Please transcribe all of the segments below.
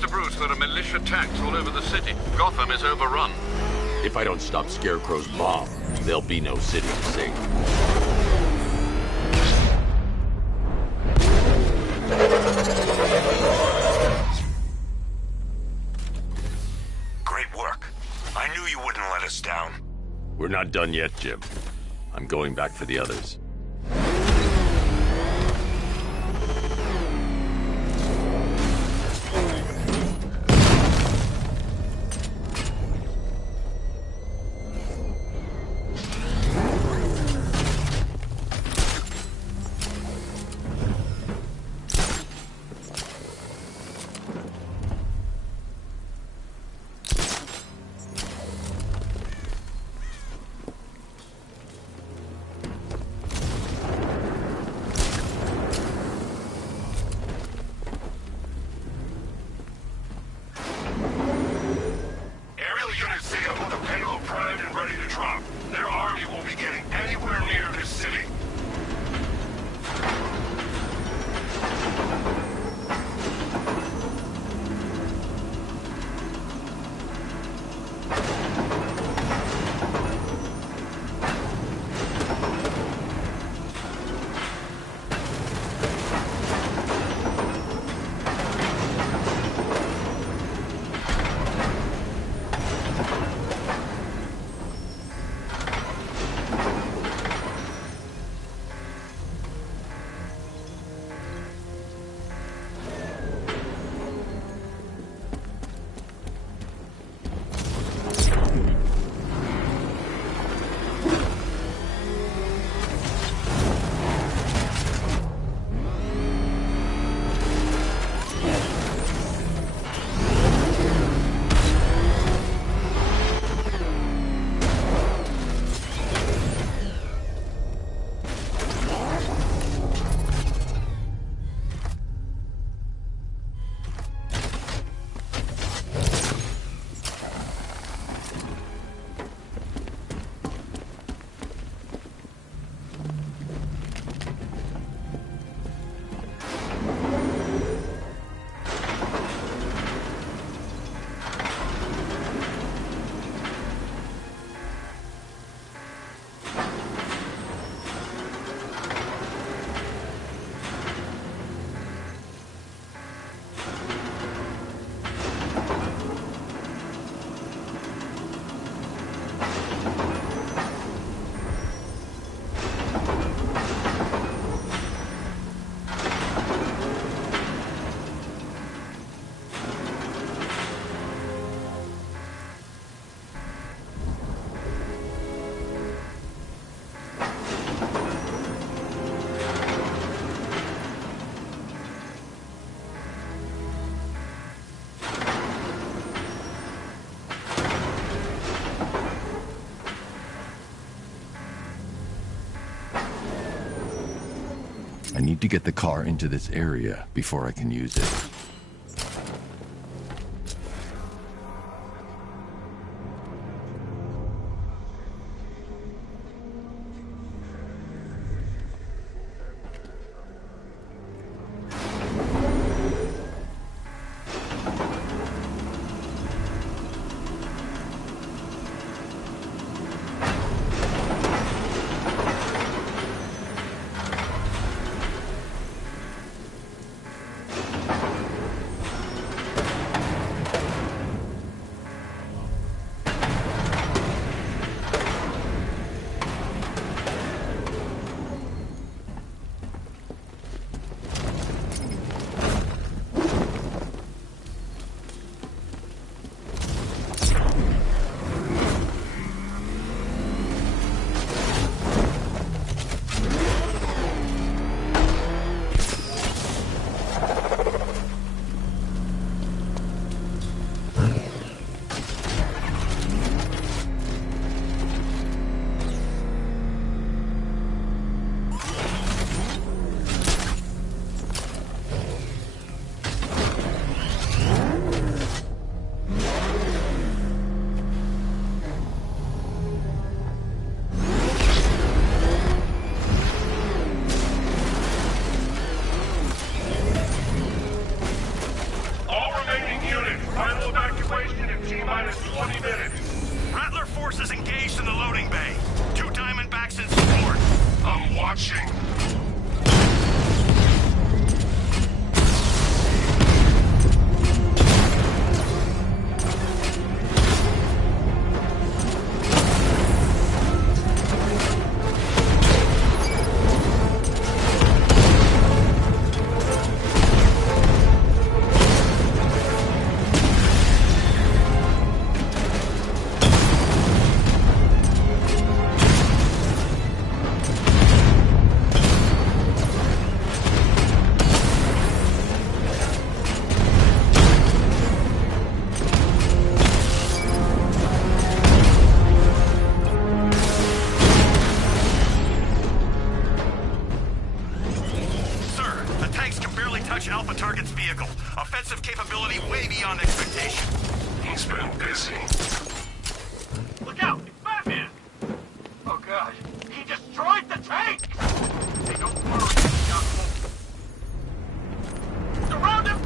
Mr. Bruce, there are militia tanks all over the city. Gotham is overrun. If I don't stop Scarecrow's bomb, there'll be no city to save. Great work. I knew you wouldn't let us down. We're not done yet, Jim. I'm going back for the others. I need to get the car into this area before I can use it. Final evacuation in T-minus 20 minutes. Rattler forces engaged in the loading bay. 2 Diamondbacks in support. I'm watching. Alpha target's vehicle. Offensive capability way beyond expectation. He's been busy. Look out! It's Batman! Oh god, he destroyed the tank! Hey, don't worry, surround him!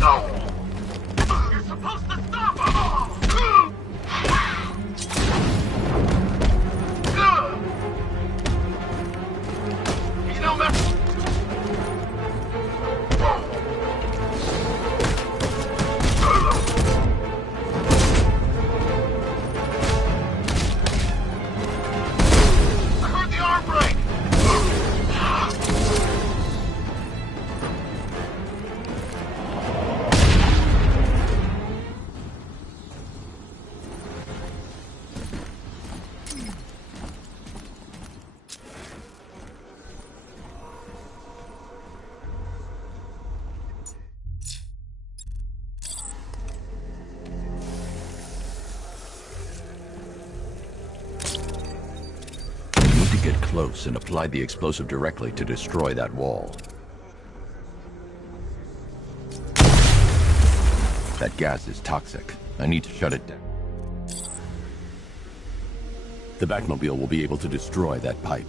No! You're supposed to stop him! Get close and apply the explosive directly to destroy that wall. That gas is toxic. I need to shut it down. The Batmobile will be able to destroy that pipe.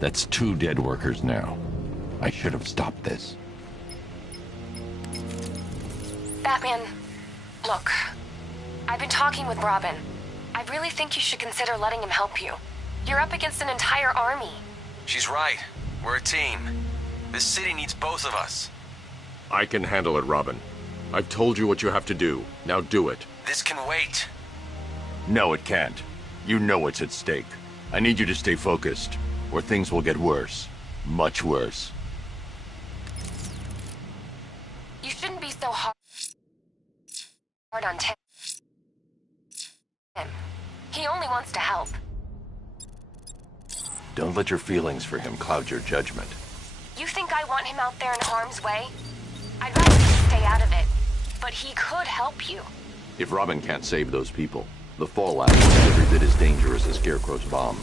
That's 2 dead workers now. I should have stopped this. Batman, look. I've been talking with Robin. I really think you should consider letting him help you. You're up against an entire army. She's right. We're a team. This city needs both of us. I can handle it, Robin. I've told you what you have to do. Now do it. This can wait. No, it can't. You know what's at stake. I need you to stay focused, or things will get worse. Much worse. You shouldn't be so hard on Tim. He only wants to help. Don't let your feelings for him cloud your judgment. You think I want him out there in harm's way? I'd rather he stay out of it. But he could help you. If Robin can't save those people, the fallout is every bit as dangerous as Scarecrow's bomb.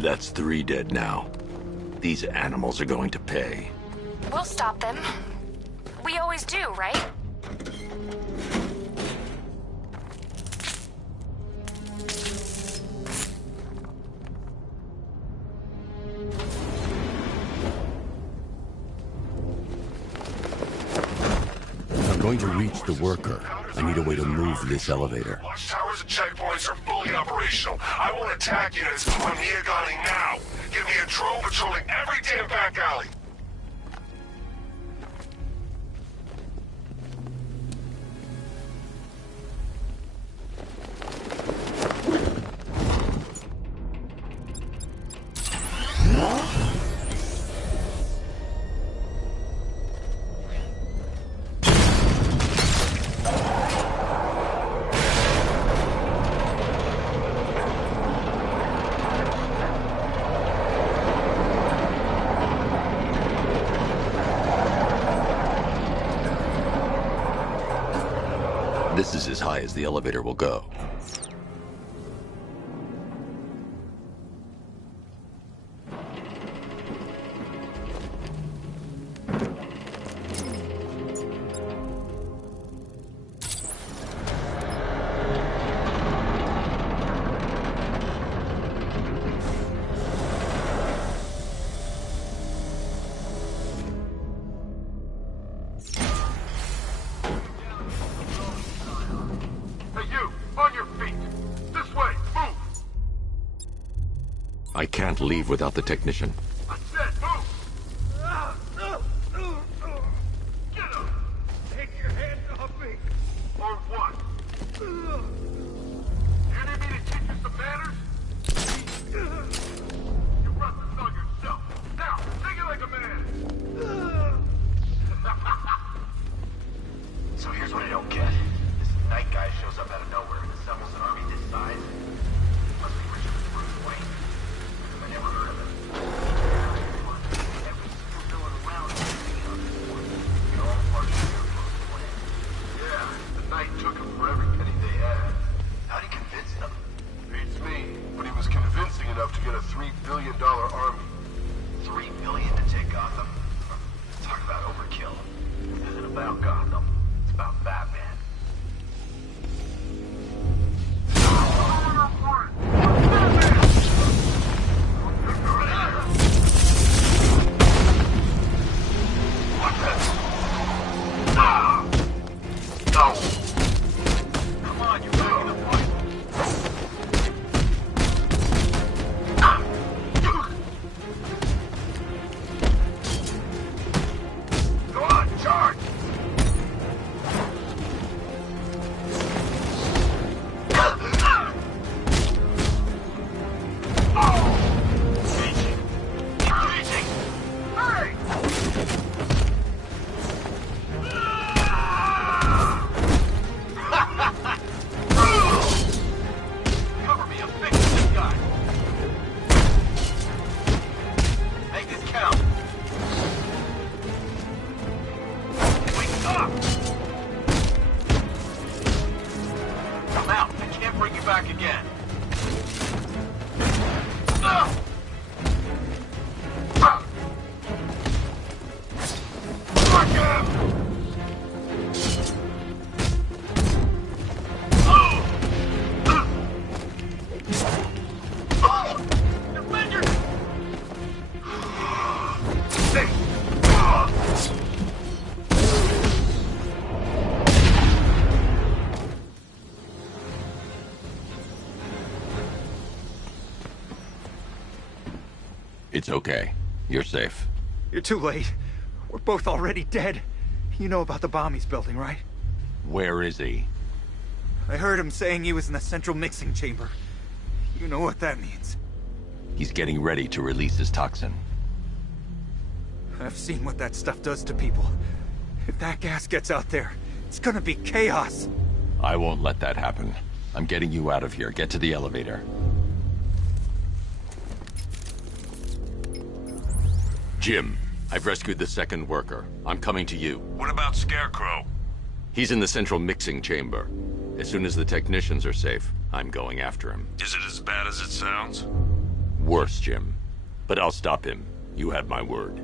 That's 3 dead now. These animals are going to pay. We'll stop them. We always do, right? I'm going to reach the worker. I need a way to move this elevator. Watchtowers and checkpoints are fully operational. I want attack units on Neogani now. Give me a drone patrolling every damn back alley. This is as high as the elevator will go. I can't leave without the technician. I said move! Get up! Take your hands off me! Or what? You need me to teach you some manners? You brought this on yourself. Now, take it like a man! So here's what I don't get. This night guy shows up out of nowhere and assembles an army this size. Must be richer than Bruce Wayne. I never heard of him. Every supervillain around is singing on this one. You're all part of Scarecrow's plan. Yeah, the Knight took him for every penny they had. How'd he convince them? Beats me, but he was convincing enough to get a $3 billion army. $3 billion to take Gotham? Talk about overkill. This isn't about Gotham. It's about Batman. Come on, you're making the point. Go on, charge! Engaging! Engaging! Hurry! Cover me, I'm fixing this guy. Make this count. Wake up! Come out. I can't bring you back again. Arkham! Defender! It's okay. You're safe. You're too late. We're both already dead. You know about the bomb he's building, right? Where is he? I heard him saying he was in the central mixing chamber. You know what that means. He's getting ready to release his toxin. I've seen what that stuff does to people. If that gas gets out there, it's gonna be chaos. I won't let that happen. I'm getting you out of here. Get to the elevator. Jim, I've rescued the second worker. I'm coming to you. What about Scarecrow? He's in the central mixing chamber. As soon as the technicians are safe, I'm going after him. Is it as bad as it sounds? Worse, Jim. But I'll stop him. You have my word.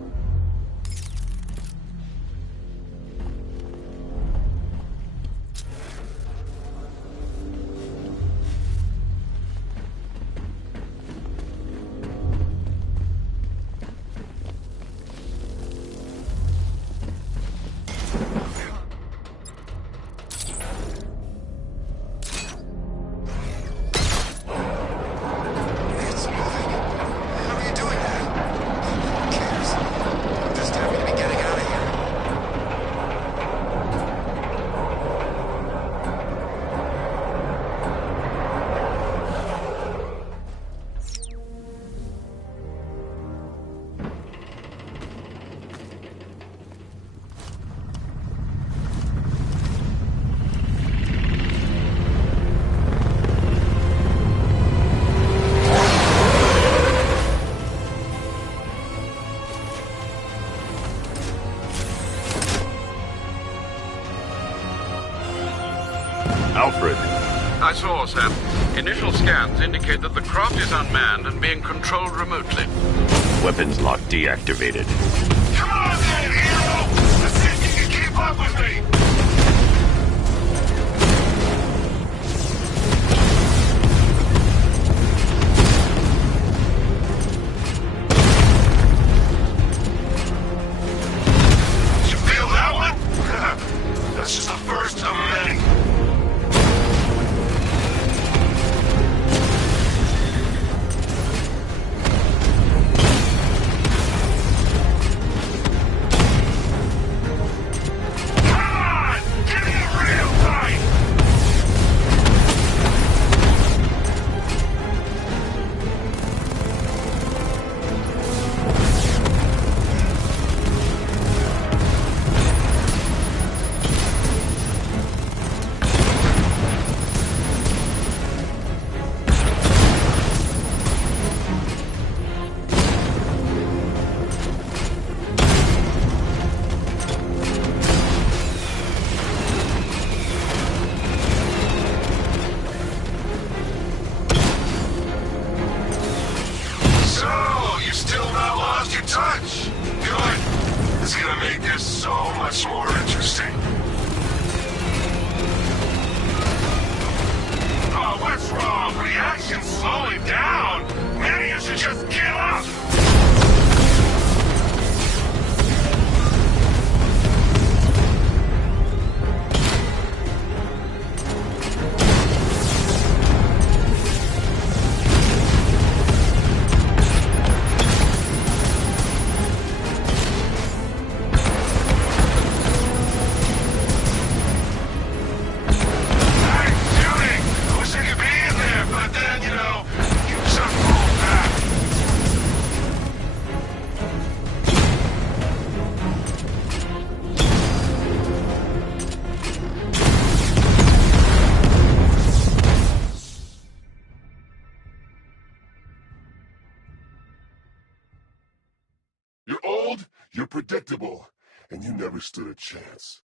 Alfred. I saw, Sam. Initial scans indicate that the craft is unmanned and being controlled remotely. Weapons lock deactivated. Come on then, hero! Let's see if you can keep up with me! You feel that one? That's just the first of many. You're predictable, and you never stood a chance.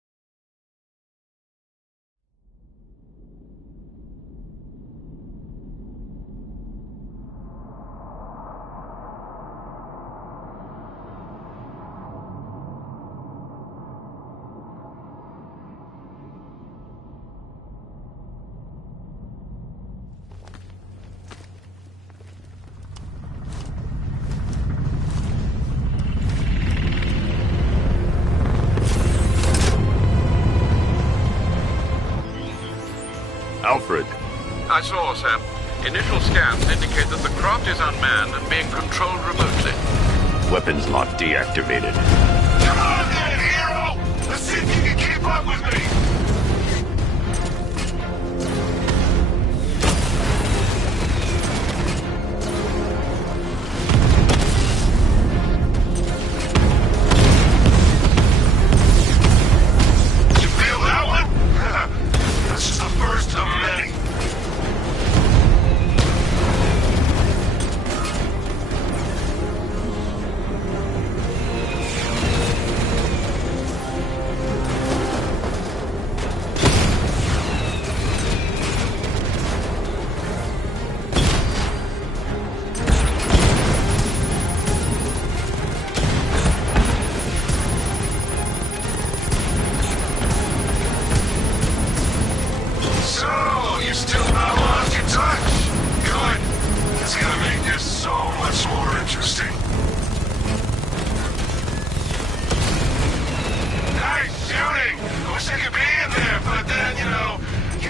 Alfred. I saw, Sam. Initial scans indicate that the craft is unmanned and being controlled remotely. Weapons lock deactivated. Come on then, hero! Let's see if you can keep up with me! You feel that one? That's just the first of many.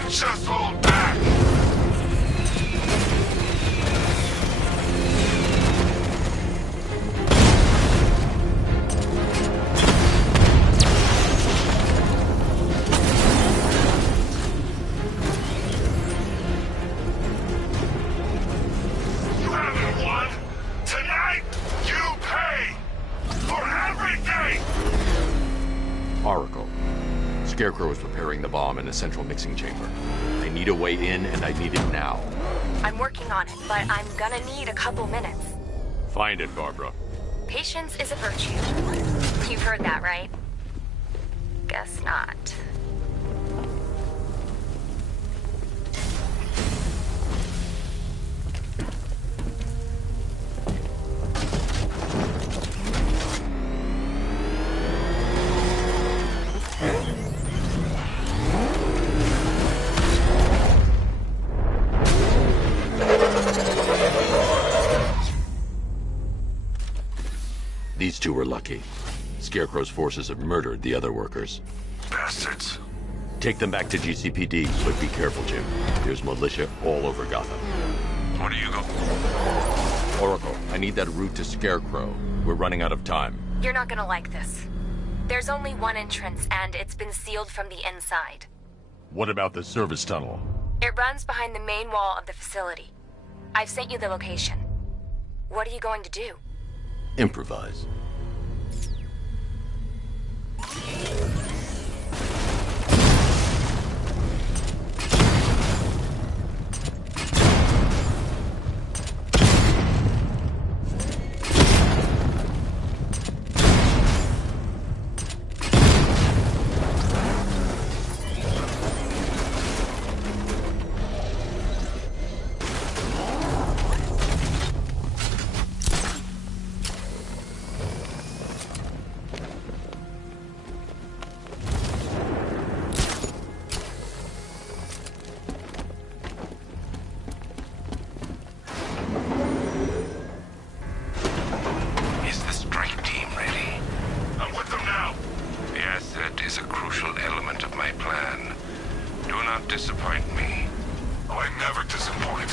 Just hold back! You haven't won! Tonight, you pay! For everything! Oracle. Scarecrow is preparing the bomb in the central mixing chamber. I need a way in, and I need it now. I'm working on it, but I'm gonna need a couple minutes. Find it, Barbara. Patience is a virtue. You've heard that, right? Guess not. lucky. Scarecrow's forces have murdered the other workers. Bastards. Take them back to GCPD, but be careful, Jim. There's militia all over Gotham. What do you go? Oracle, I need that route to Scarecrow. We're running out of time. You're not gonna like this. There's only one entrance, and it's been sealed from the inside. What about the service tunnel? It runs behind the main wall of the facility. I've sent you the location. What are you going to do? Improvise. Is the strike team ready? I'm with them now. The asset is a crucial element of my plan. Do not disappoint me. Oh, I never disappoint.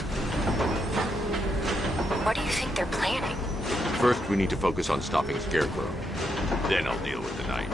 What do you think they're planning? First, we need to focus on stopping Scarecrow. Then I'll deal with the night.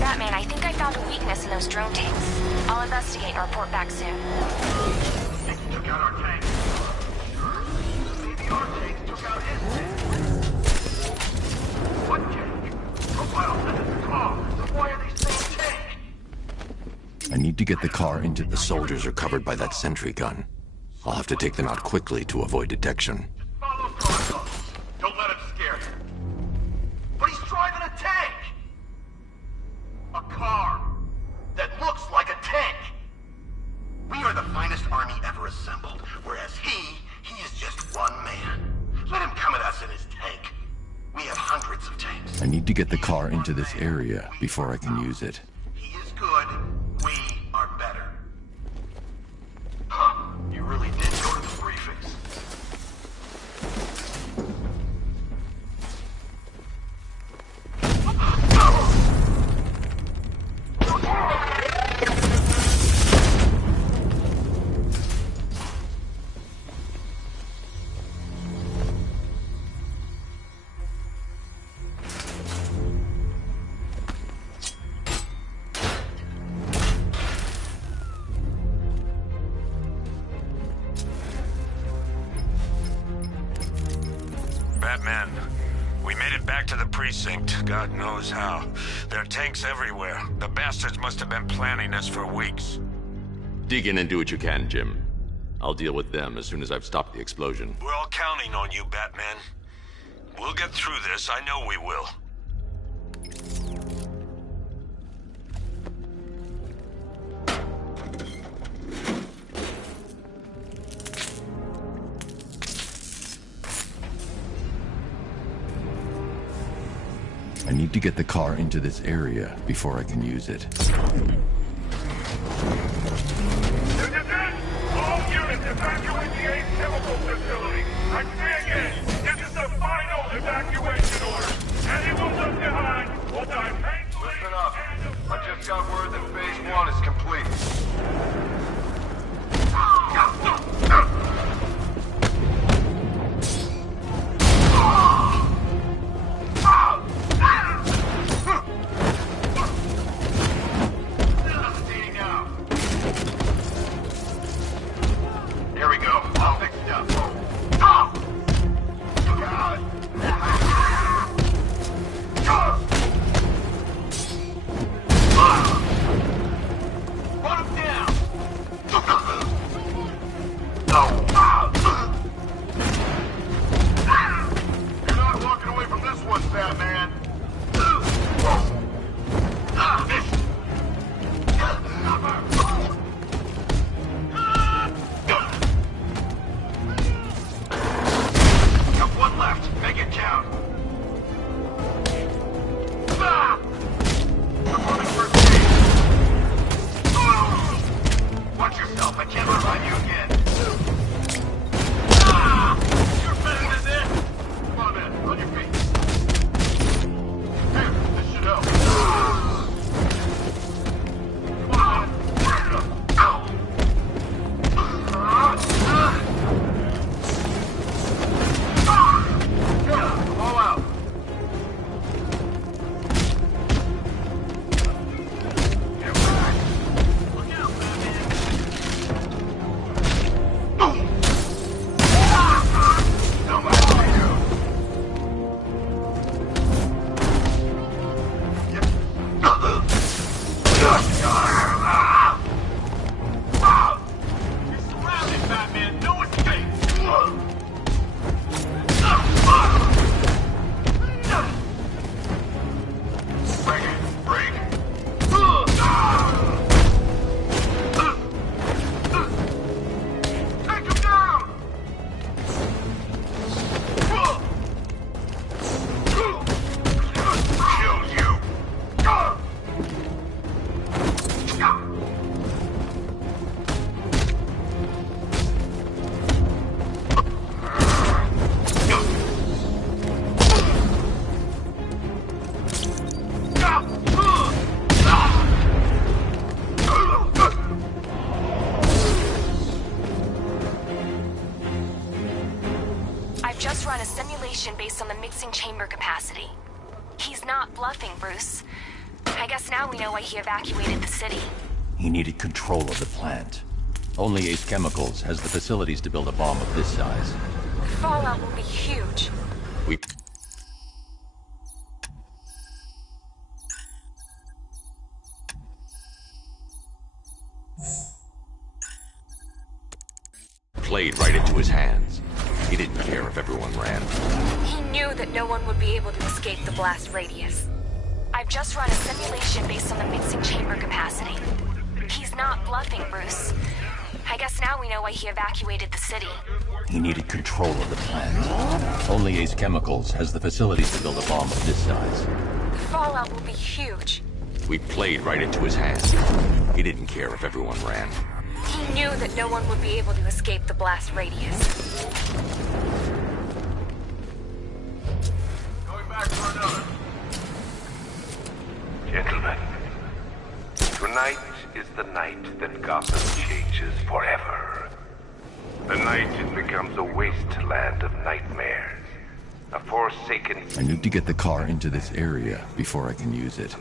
Batman, I think I found a weakness in those drone tanks. I'll investigate and report back soon. Took out our tank. Maybe our tanks took out his tank. What tank? Profile said it's a car. So why are they saying tank? I need to get the car into the soldiers are covered by that sentry gun. I'll have to take them out quickly to avoid detection. Follow protocol. Don't let him scare you. But he's driving a tank! A car that looks like a tank! We are the finest army ever assembled, whereas he is just one man. Let him come at us in his tank. We have hundreds of tanks. I need to get the car into this area before I can use it. He is good, we are better. Huh, you really did go to the briefings. Batman, we made it back to the precinct. God knows how. There are tanks everywhere. The bastards must have been planning this for weeks. Dig in and do what you can, Jim. I'll deal with them as soon as I've stopped the explosion. We're all counting on you, Batman. We'll get through this. I know we will. I need to get the car into this area before I can use it. All units evacuate the Ace Chemical Facility. I say again, this is the final evacuation order. Anyone left behind will die painfully. Listen up. I just got word that phase 1 is complete. Here we go. I'll fix it up. Oh! God! simulation based on the mixing chamber capacity. He's not bluffing, Bruce. I guess now we know why he evacuated the city. He needed control of the plant. Only Ace Chemicals has the facilities to build a bomb of this size. The fallout will be huge. We played right into his hands. He didn't care if everyone ran. He knew that no one would be able to escape the blast radius. I've just run a simulation based on the mixing chamber capacity. He's not bluffing, Bruce. I guess now we know why he evacuated the city. He needed control of the plant. Only Ace Chemicals has the facilities to build a bomb of this size. The fallout will be huge. We played right into his hands. He didn't care if everyone ran. He knew that no one would be able to escape the blast radius. Going back for another. Gentlemen, tonight is the night that Gotham changes forever. The night it becomes a wasteland of nightmares. A forsaken... I need to get the car into this area before I can use it.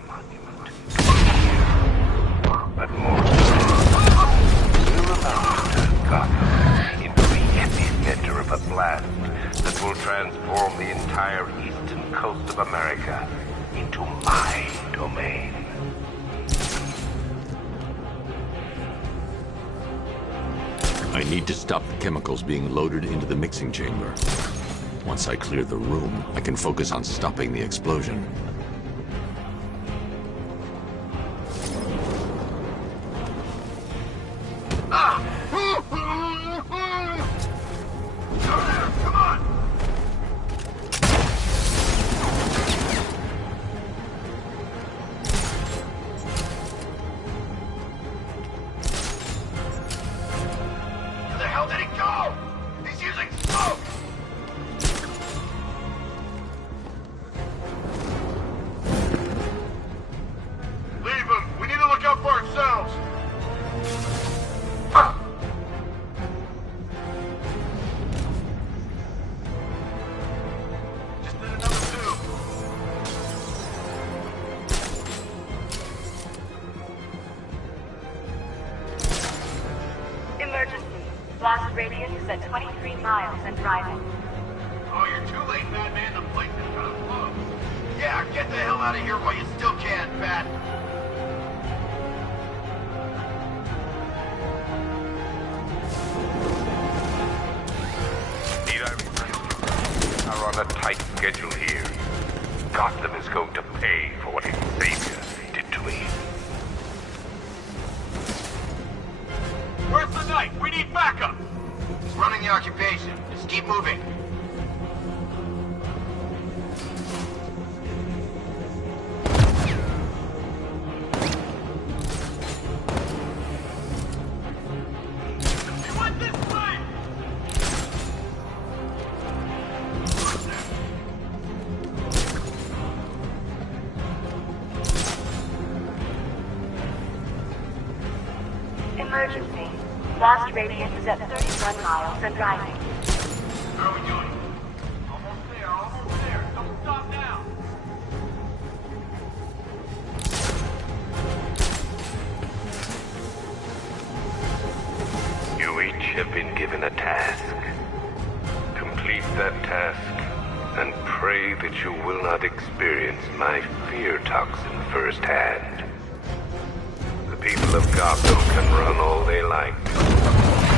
But more we're about to turn Gotham into the epicenter of a blast that will transform the entire eastern coast of America into my domain. I need to stop the chemicals being loaded into the mixing chamber. Once I clear the room, I can focus on stopping the explosion. Blast radius is at 23 miles and driving. Oh, you're too late, Batman. The place is gonna blow. Yeah, get the hell out of here while you still can, Bat. Need I remind you, we are on a tight schedule here. Gotham is going to pay for what its savior did to me. Where's the knight? We need backup! He's running the occupation. Just keep moving. He went this way! Emergency. Blast radius is at 31 miles and driving. How are we doing? Almost there, almost there. Don't stop now. You each have been given a task. Complete that task, and pray that you will not experience my fear toxin firsthand. The people of Gotham can run all they like,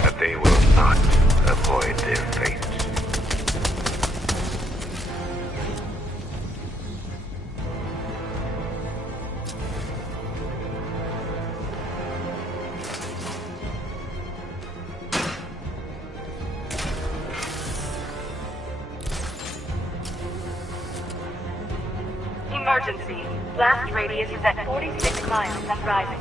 but they will not avoid their fate. Emergency. Blast radius is at 46 miles and driving.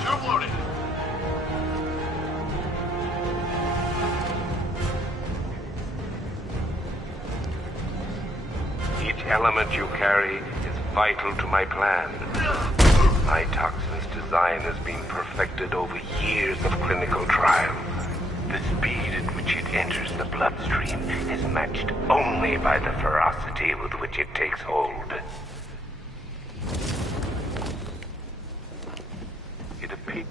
Tube loaded. Each element you carry is vital to my plan. My toxin's design has been perfected over years of clinical trials. The speed at which it enters the bloodstream is matched only by the ferocity with which it takes hold. It appears...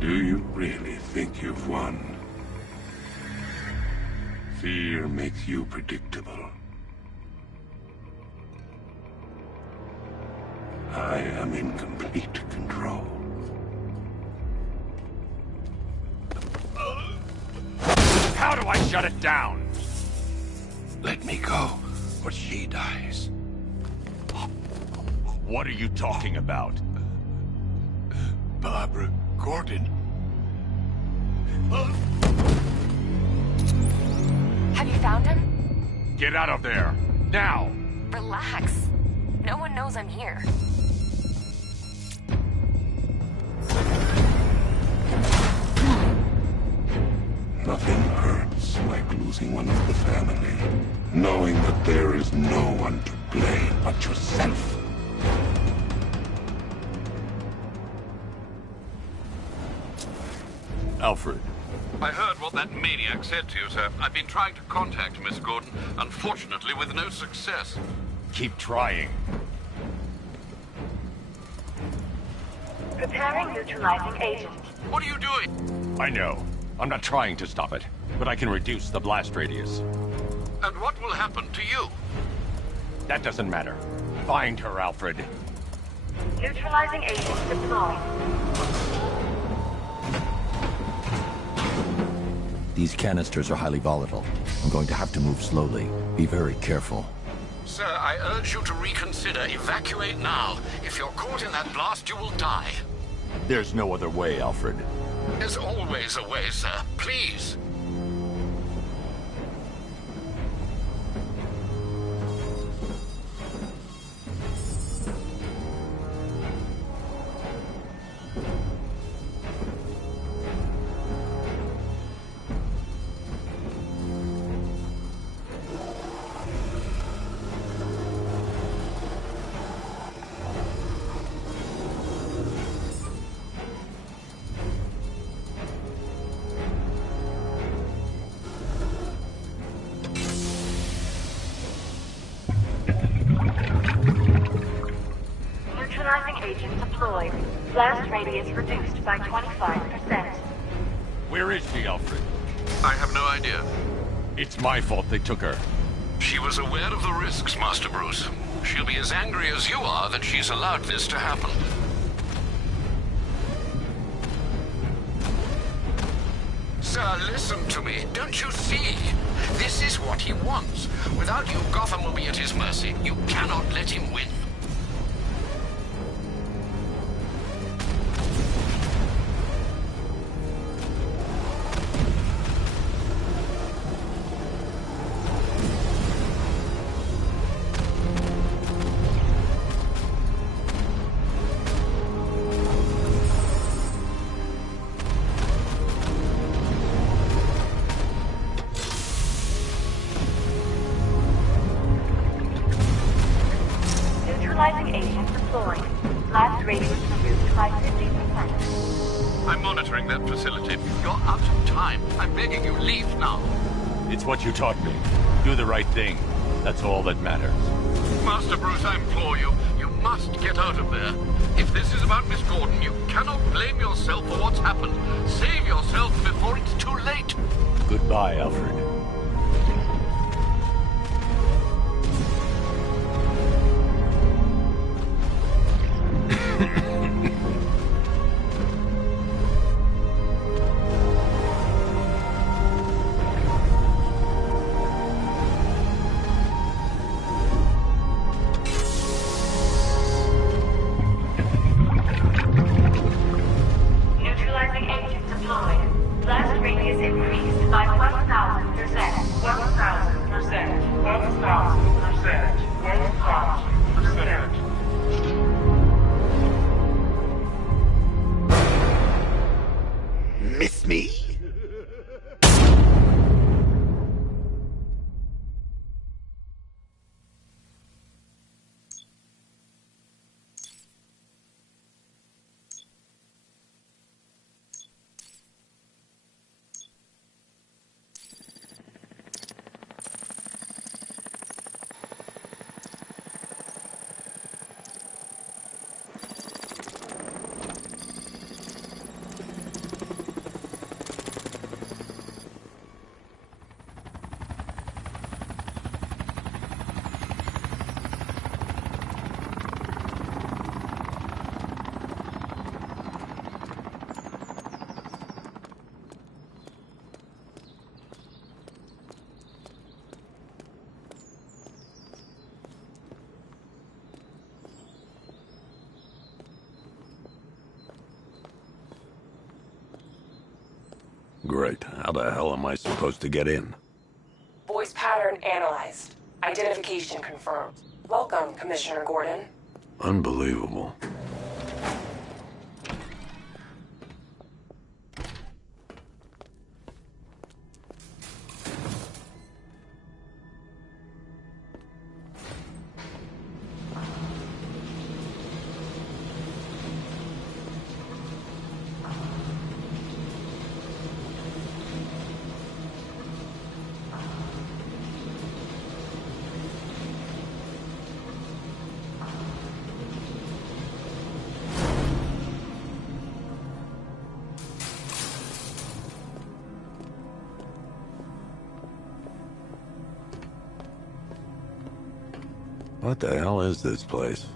Do you really think you've won? Fear makes you predictable. I am in complete control. How do I shut it down? Let me go, or she dies. What are you talking about? Barbara Gordon. Have you found him? Get out of there! Now! Relax. No one knows I'm here. Nothing hurts like losing one of the family. Knowing that there is no one to blame but yourself. Alfred. I heard what that maniac said to you, sir. I've been trying to contact Miss Gordon, unfortunately with no success. Keep trying. Preparing neutralizing agent. What are you doing? I know. I'm not trying to stop it, but I can reduce the blast radius. And what will happen to you? That doesn't matter. Find her, Alfred. Neutralizing agent deployed. These canisters are highly volatile. I'm going to have to move slowly. Be very careful. Sir, I urge you to reconsider. Evacuate now. If you're caught in that blast, you will die. There's no other way, Alfred. There's always a way, sir. Please. Neutralizing agent deployed. Blast radius reduced by 25%. Where is she, Alfred? I have no idea. It's my fault they took her. She was aware of the risks, Master Bruce. She'll be as angry as you are that she's allowed this to happen. Sir, listen to me. Don't you see? This is what he wants. Without you, Gotham will be at his mercy. You cannot let him win. Neutralizing agent deployed. Blast radius reduced by 50%. I'm monitoring that facility. You're out of time. I'm begging you, leave now. It's what you taught me. Do the right thing. That's all that matters. Master Bruce, I implore you, you must get out of there. If this is about Miss Gordon, you cannot blame yourself for what's happened. Save yourself before it's too late. Goodbye, Alfred. Neutralizing agent deployed. Blast radius increased by 1,000%. 1,000%. 1,000%. 1,000%. Miss me? Great. How the hell am I supposed to get in? Voice pattern analyzed. Identification confirmed. Welcome, Commissioner Gordon. Unbelievable. What the hell is this place?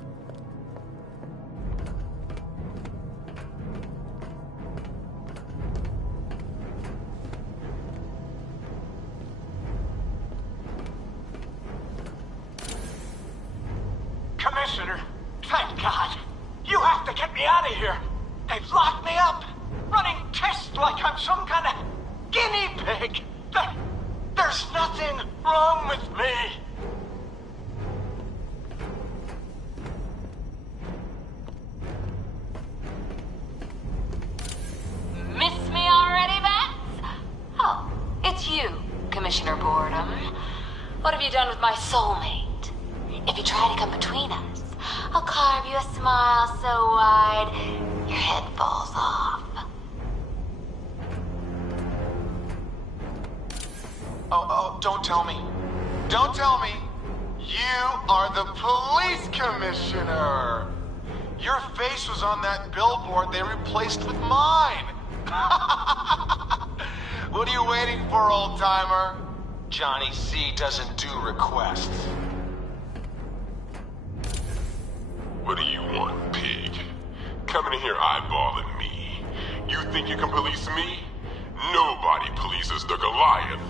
Commissioner, thank God. You have to get me out of here. They've locked me up, running tests like I'm some kind of guinea pig. There's nothing wrong with me. Miss me already, Bats? Oh, it's you, Commissioner Boredom. What have you done with my soulmate? If you try to come between us, I'll carve you a smile so wide, your head falls off. Oh, don't tell me. Don't tell me. You are the police commissioner. Your face was on that billboard they replaced with mine. What are you waiting for, old-timer? Johnny C doesn't do requests. What do you want, pig? Coming in here eyeballing me. You think you can police me? Nobody polices the Goliath.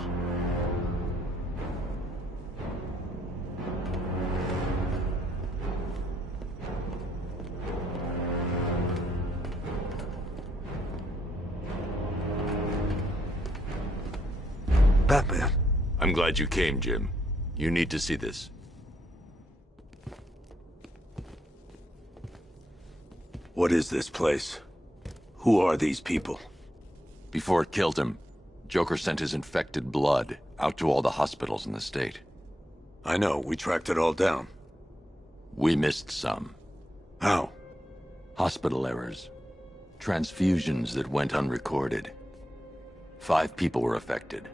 Batman. I'm glad you came, Jim. You need to see this. What is this place? Who are these people? Before it killed him, Joker sent his infected blood out to all the hospitals in the state. I know, we tracked it all down. We missed some. How? Hospital errors. Transfusions that went unrecorded. 5 people were affected.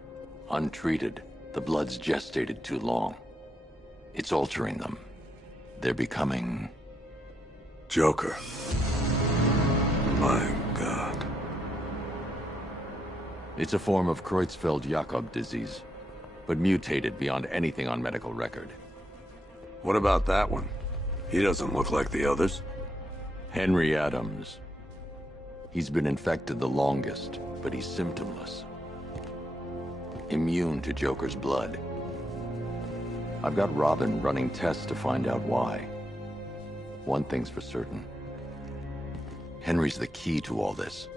Untreated, the blood's gestated too long. It's altering them. They're becoming... Joker. My God. It's a form of Creutzfeldt-Jakob disease, but mutated beyond anything on medical record. What about that one? He doesn't look like the others. Henry Adams. He's been infected the longest, but he's symptomless. Immune to Joker's blood. I've got Robin running tests to find out why. One thing's for certain. Henry's the key to all this.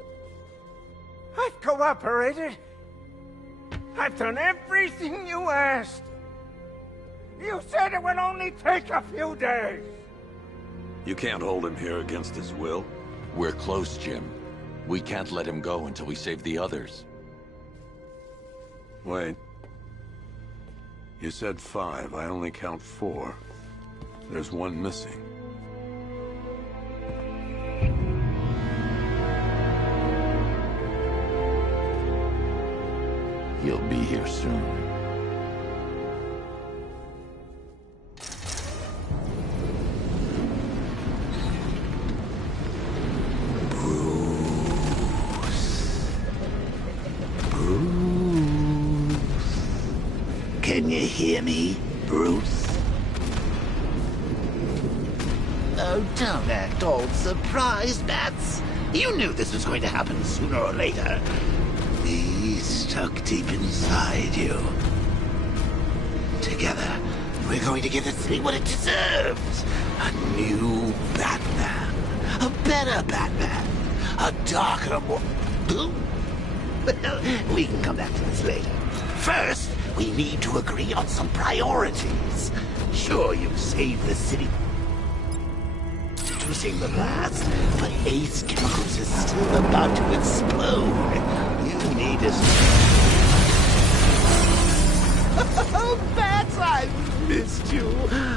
I've cooperated. I've done everything you asked. You said it would only take a few days. You can't hold him here against his will. We're close, Jim. We can't let him go until we save the others. Wait. You said 5. I only count 4. There's one missing. He'll be here soon. Can you hear me, Bruce? Oh, don't act all surprised, Bats. You knew this was going to happen sooner or later. He's stuck deep inside you. Together, we're going to give this city what it deserves. A new Batman. A better Batman. A darker, more... Well, we can come back to this later. First, we need to agree on some priorities. Sure, you've saved the city, reducing the blast, but Ace Chemicals is still about to explode. You need to... Oh, Bats, I've missed you.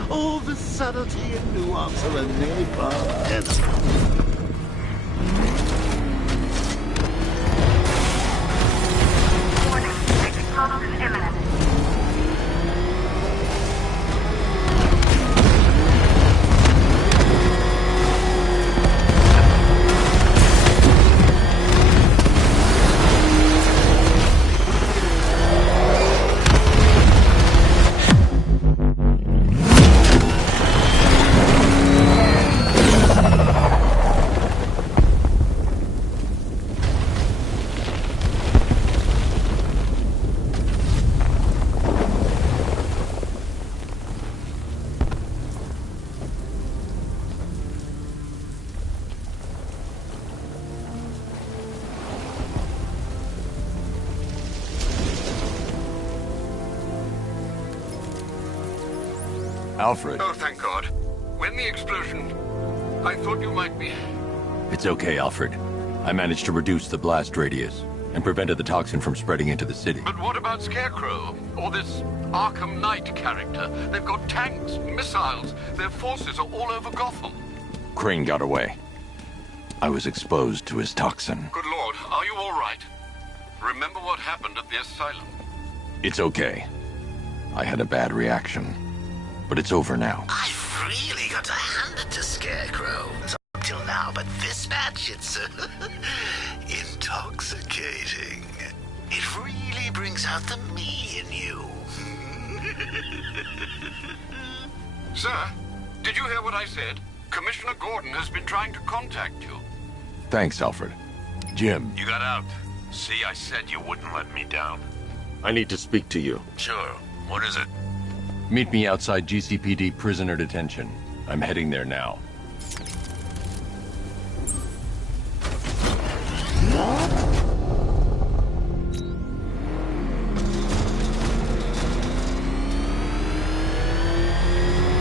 All the subtlety and nuance of a napalm enemy. Toxin imminent. Alfred. Oh, thank God. When the explosion... I thought you might be... It's okay, Alfred. I managed to reduce the blast radius and prevented the toxin from spreading into the city. But what about Scarecrow? Or this Arkham Knight character? They've got tanks, missiles. Their forces are all over Gotham. Crane got away. I was exposed to his toxin. Good Lord, are you all right? Remember what happened at the asylum? It's okay. I had a bad reaction. But it's over now. I've really got to hand it to Scarecrow. Up till now, but this match, it's intoxicating. It really brings out the me in you. Sir, did you hear what I said? Commissioner Gordon has been trying to contact you. Thanks, Alfred. Jim. You got out. See, I said you wouldn't let me down. I need to speak to you. Sure. What is it? Meet me outside GCPD prisoner detention. I'm heading there now.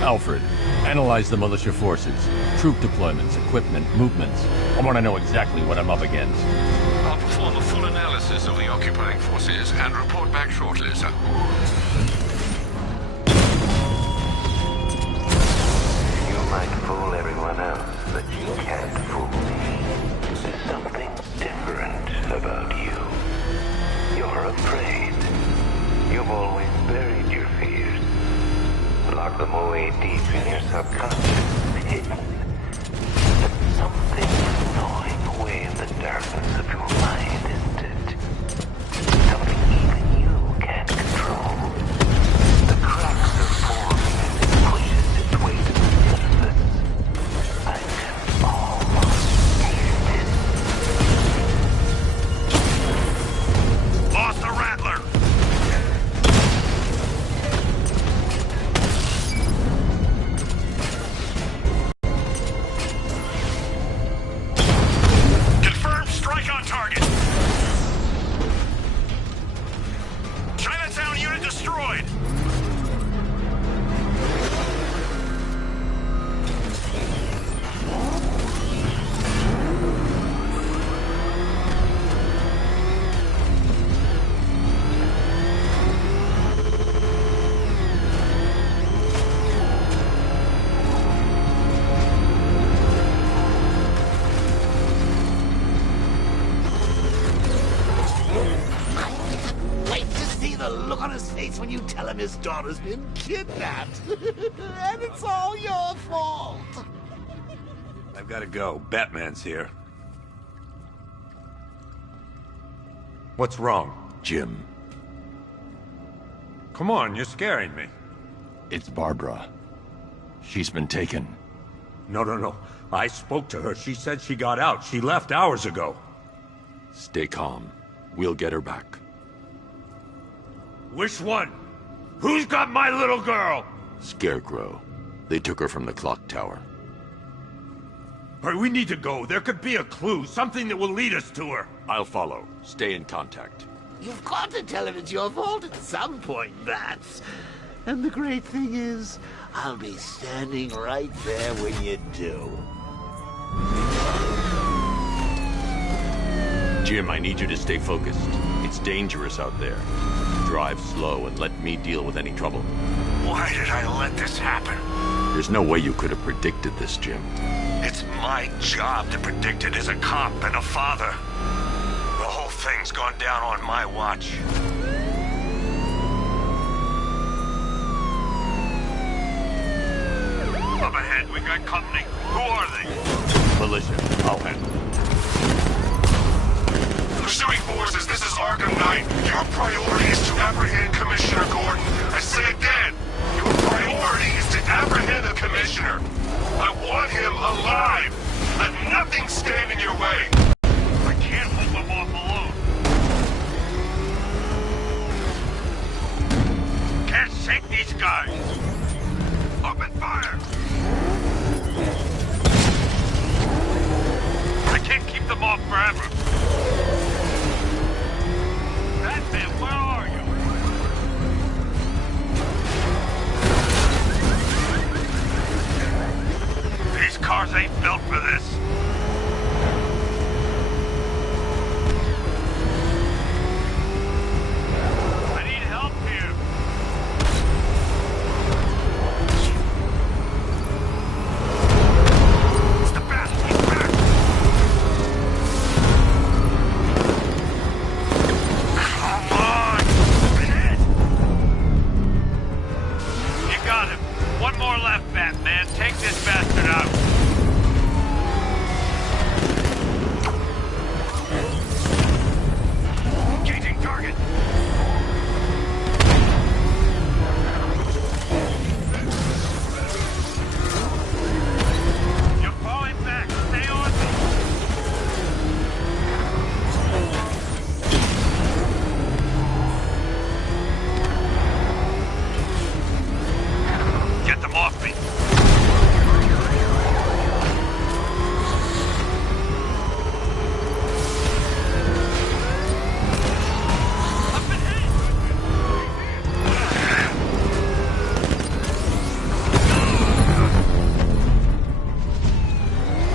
Alfred, analyze the militia forces, troop deployments, equipment, movements. I want to know exactly what I'm up against. I'll perform a full analysis of the occupying forces and report back shortly, sir. You might fool everyone else, but you can't fool me. There's something different about you. You're afraid. You've always buried your fears. Locked them away deep in your subconscious, hidden. But something is gnawing away in the darkness of your mind, isn't it? Something even you can't control. The cracks are forming as it pushes its way to the surface. I can almost taste it. Lost the Rattler! Confirmed strike on target! Chinatown unit destroyed! Wait to see the look on his face when you tell him his daughter's been kidnapped. And it's all your fault. I've got to go. Batman's here. What's wrong? Jim, Come on, you're scaring me. it's Barbara. She's been taken. No. I spoke to her. She said she got out. She left hours ago. Stay calm. We'll get her back. Which one? Who's got my little girl? Scarecrow. They took her from the clock tower. All right, we need to go. There could be a clue, something that will lead us to her. I'll follow. Stay in contact. You've got to tell him it's your fault at some point, Bats. And the great thing is, I'll be standing right there when you do. Jim, I need you to stay focused. It's dangerous out there. Drive slow and let me deal with any trouble. Why did I let this happen? There's no way you could have predicted this, Jim. It's my job to predict it as a cop and a father. The whole thing's gone down on my watch. Up ahead, we got company. Who are they? Militia. I'll handle it. Pursuing forces, this is Arkham Knight. Your priority is to apprehend Commissioner Gordon. I say again, your priority is to apprehend the Commissioner. I want him alive. Let nothing stand in your way. I can't hold them off alone. Can't shake these guys. Open fire. I can't keep them off forever. Batman, where are you? These cars ain't built for this. I need help here. It's the Bat. He's back. Come on. Hit. You got him. One more left, Batman. Take this bastard out. Engaging target. You're falling back. Stay on me. Get them off me.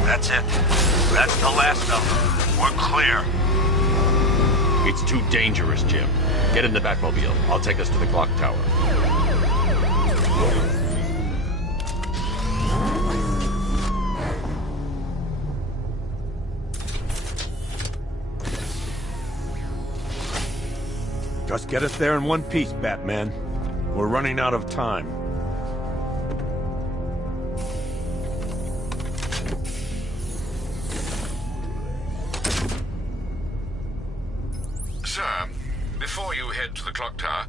That's it. That's the last of them. We're clear. It's too dangerous, Jim. Get in the Batmobile. I'll take us to the clock tower. Just get us there in one piece, Batman. We're running out of time. Sir, before you head to the clock tower,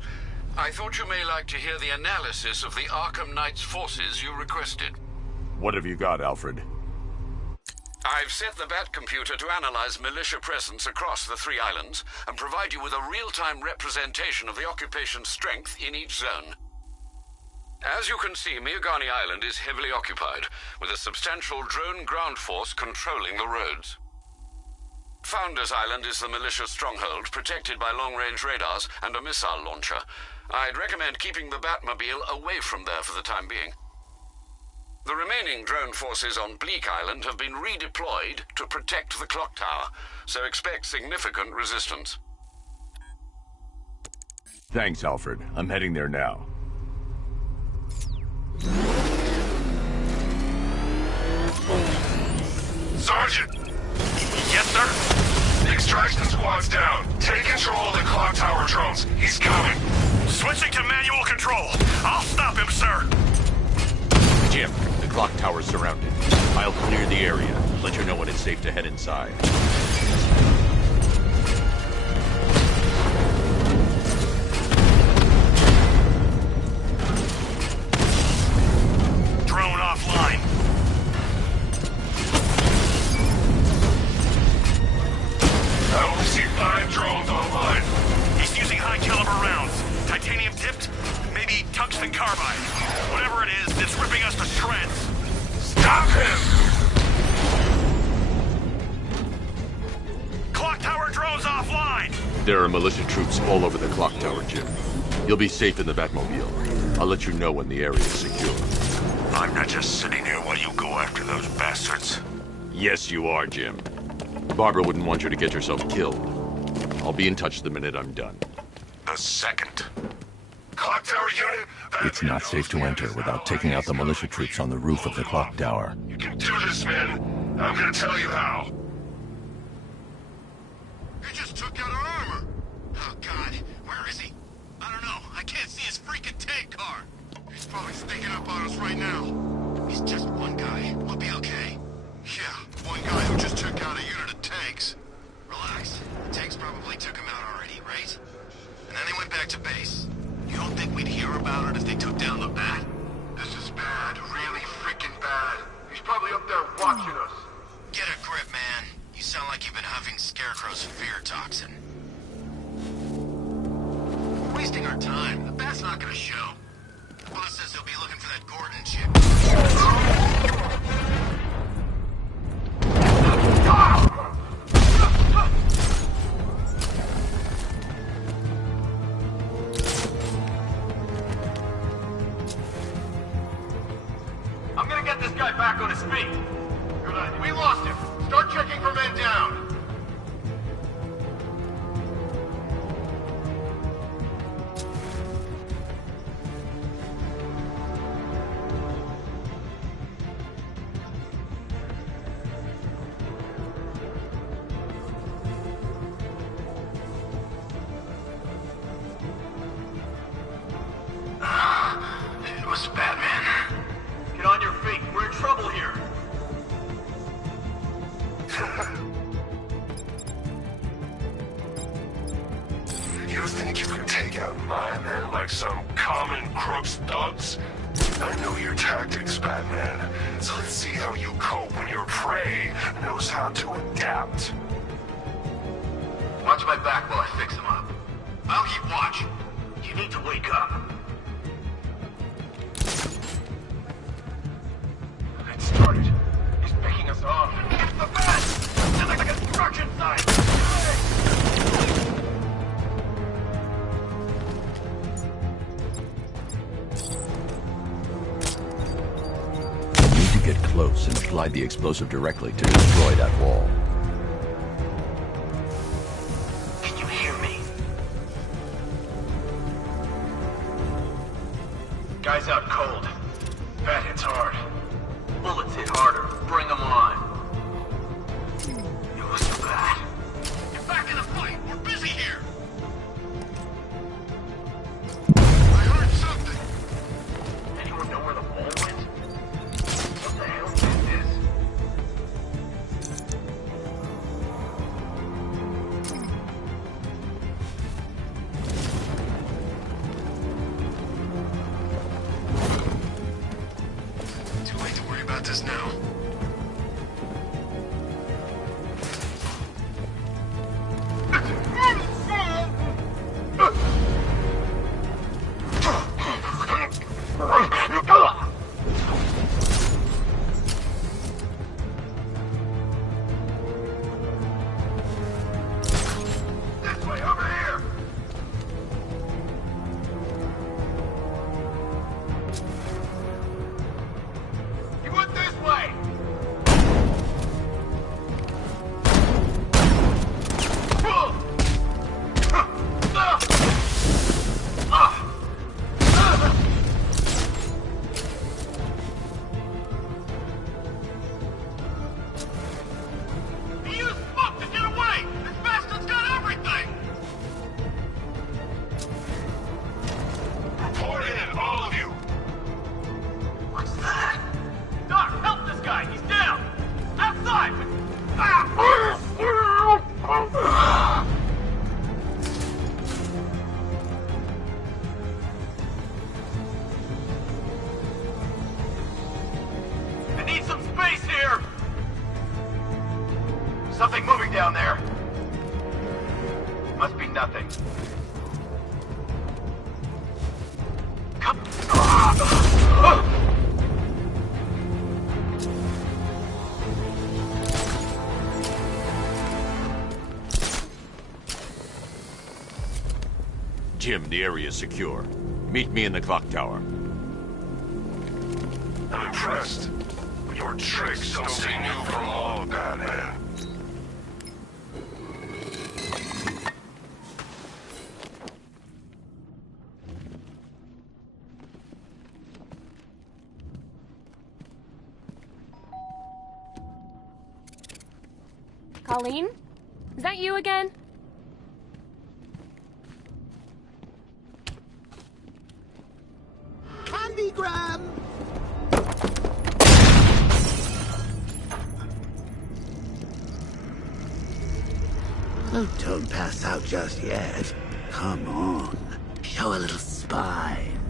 I thought you may like to hear the analysis of the Arkham Knight's forces you requested. What have you got, Alfred? I've set the Bat computer to analyze militia presence across the 3 islands and provide you with a real-time representation of the occupation's strength in each zone. As you can see, Miagani Island is heavily occupied, with a substantial drone ground force controlling the roads. Founders Island is the militia stronghold, protected by long-range radars and a missile launcher. I'd recommend keeping the Batmobile away from there for the time being. The remaining drone forces on Bleak Island have been redeployed to protect the clock tower, so expect significant resistance. Thanks, Alfred. I'm heading there now. Sergeant! Yes, sir? The extraction squad's down. Take control of the clock tower drones. He's coming. Switching to manual control. I'll stop him, sir. Jim, the clock tower's surrounded. I'll clear the area. Let you know when it's safe to head inside. Drone offline. I only see 5 drones online. He's using high-caliber rounds. Titanium tipped? Maybe tungsten carbide. Whatever it is, it's ripping us to shreds. Stop him! There are militia troops all over the clock tower, Jim. You'll be safe in the Batmobile. I'll let you know when the area is secure. I'm not just sitting here while you go after those bastards. Yes, you are, Jim. Barbara wouldn't want you to get yourself killed. I'll be in touch the minute I'm done. The second. Clock tower unit! It's not safe to enter without taking out the militia troops on the roof of the clock tower. You can do this, man. I'm gonna tell you how. He just took out our armor. Oh, God. Where is he? I don't know. I can't see his freaking tank car. He's probably sneaking up on us right now. He's just one guy. We'll be okay. Yeah, one guy who just took out a unit of tanks. Relax. The tanks probably took him out already, right? And then they went back to base. You don't think we'd hear about it if they took down the Bat? This is bad. Really freaking bad. He's probably up there watching us. Get a grip, man. You sound like you've been huffing Scarecrow's fear toxin. We're wasting our time. The Bat's not gonna show. The boss says he'll be looking for that Gordon chick. I'm gonna get this guy back on his feet. Good idea. We lost him. Start checking for men down. It was Batman. Get on your feet. We're in trouble here. You think you can take out my men like some common crooks thugs? I know your tactics, Batman. So let's see how you cope when your prey knows how to adapt. Watch my back while I fix him up. I'll keep watch. You need to wake up. It started. He's picking us off. It's the Bat! It's like a construction site! You need to get close and apply the explosive directly to destroy that wall. Can you hear me? Guy's out cold. Bat hits hard. Bullets hit harder. Bring them on. It was the Bat. Get back in the fight. We're busy here. I heard something. Anyone know where the ball went? What the hell is this? Too late to worry about this now. This way, over here. He went this way. He used smoke to get away! This bastard's got everything! Report in, all of you! What's that? Doc, help this guy! He's down! Outside! I need some space here! Something moving down there. Must be nothing. Come. Jim, the area is secure. Meet me in the clock tower. I'm impressed. But your tricks don't seem new from all, Batman. Colleen? Is that you again? Candygram! Oh, don't pass out just yet. Come on. Show a little spine.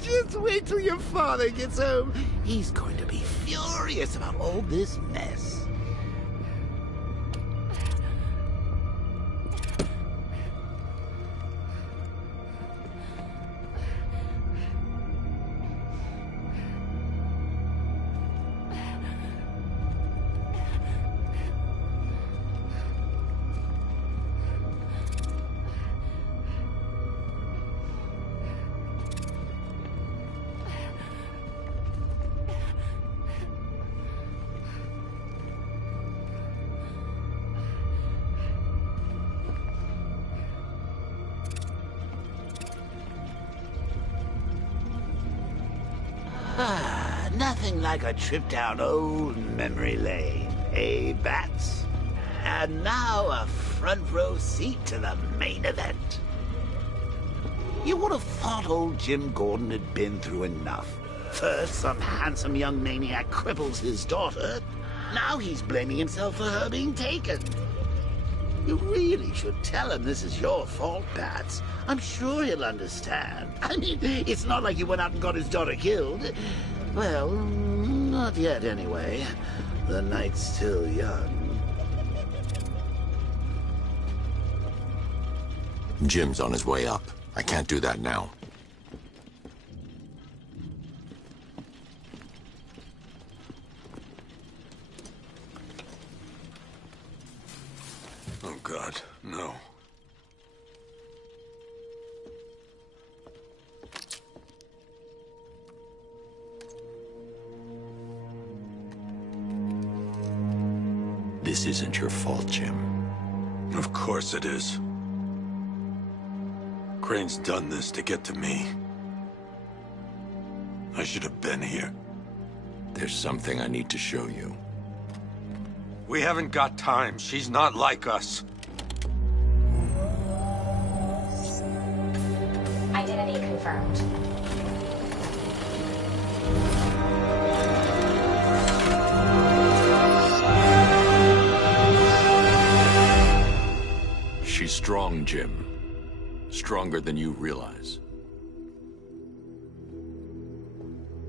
Just wait till your father gets home. He's going to be furious about all this mess. Nothing like a trip down old memory lane, eh, Bats? And now a front row seat to the main event. You would have thought old Jim Gordon had been through enough. First, some handsome young maniac cripples his daughter. Now he's blaming himself for her being taken. You really should tell him this is your fault, Bats. I'm sure he'll understand. I mean, it's not like you went out and got his daughter killed. Well, not yet anyway. The night's still young. Jim's on his way up. I can't do that now. Oh, God, no. This isn't your fault, Jim. Of course it is. Crane's done this to get to me. I should have been here. There's something I need to show you. We haven't got time. She's not like us. Identity confirmed. She's strong, Jim. Stronger than you realize.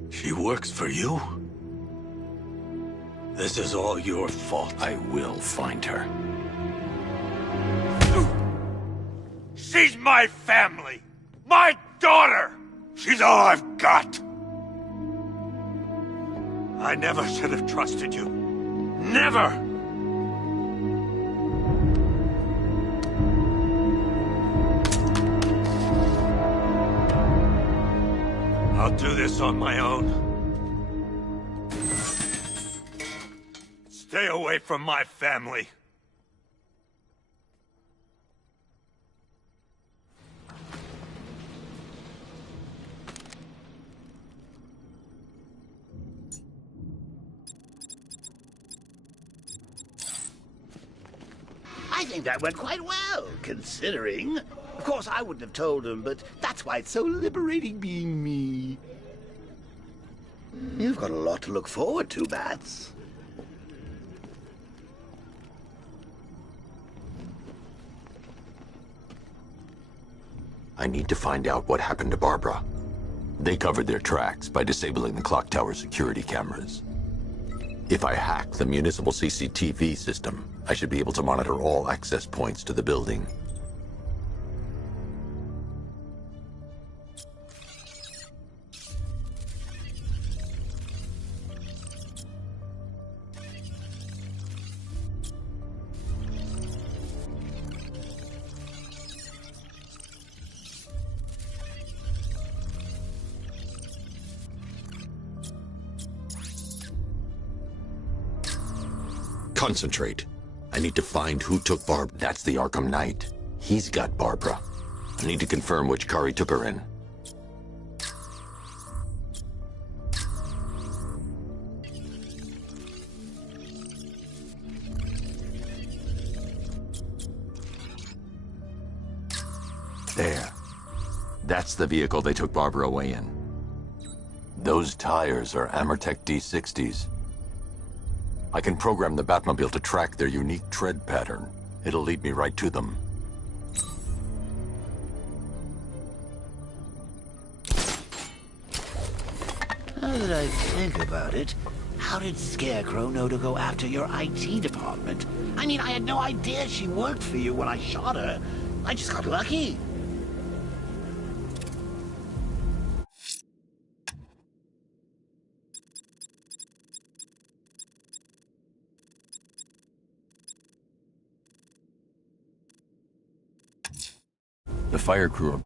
She works for you? This is all your fault. I will find her. She's my family! My daughter! She's all I've got! I never should have trusted you. Never! I'll do this on my own. Stay away from my family. I think that went quite well, considering. Of course, I wouldn't have told him, but that's why it's so liberating being me. You've got a lot to look forward to, Bats. I need to find out what happened to Barbara. They covered their tracks by disabling the clock tower security cameras. If I hack the municipal CCTV system, I should be able to monitor all access points to the building. Concentrate. I need to find who took Barbara. That's the Arkham Knight. He's got Barbara. I need to confirm which car he took her in. There. That's the vehicle they took Barbara away in. Those tires are Amertech D60s. I can program the Batmobile to track their unique tread pattern. It'll lead me right to them. Now that I think about it, how did Scarecrow know to go after your IT department? I mean, I had no idea she worked for you when I shot her. I just got lucky. The fire crew.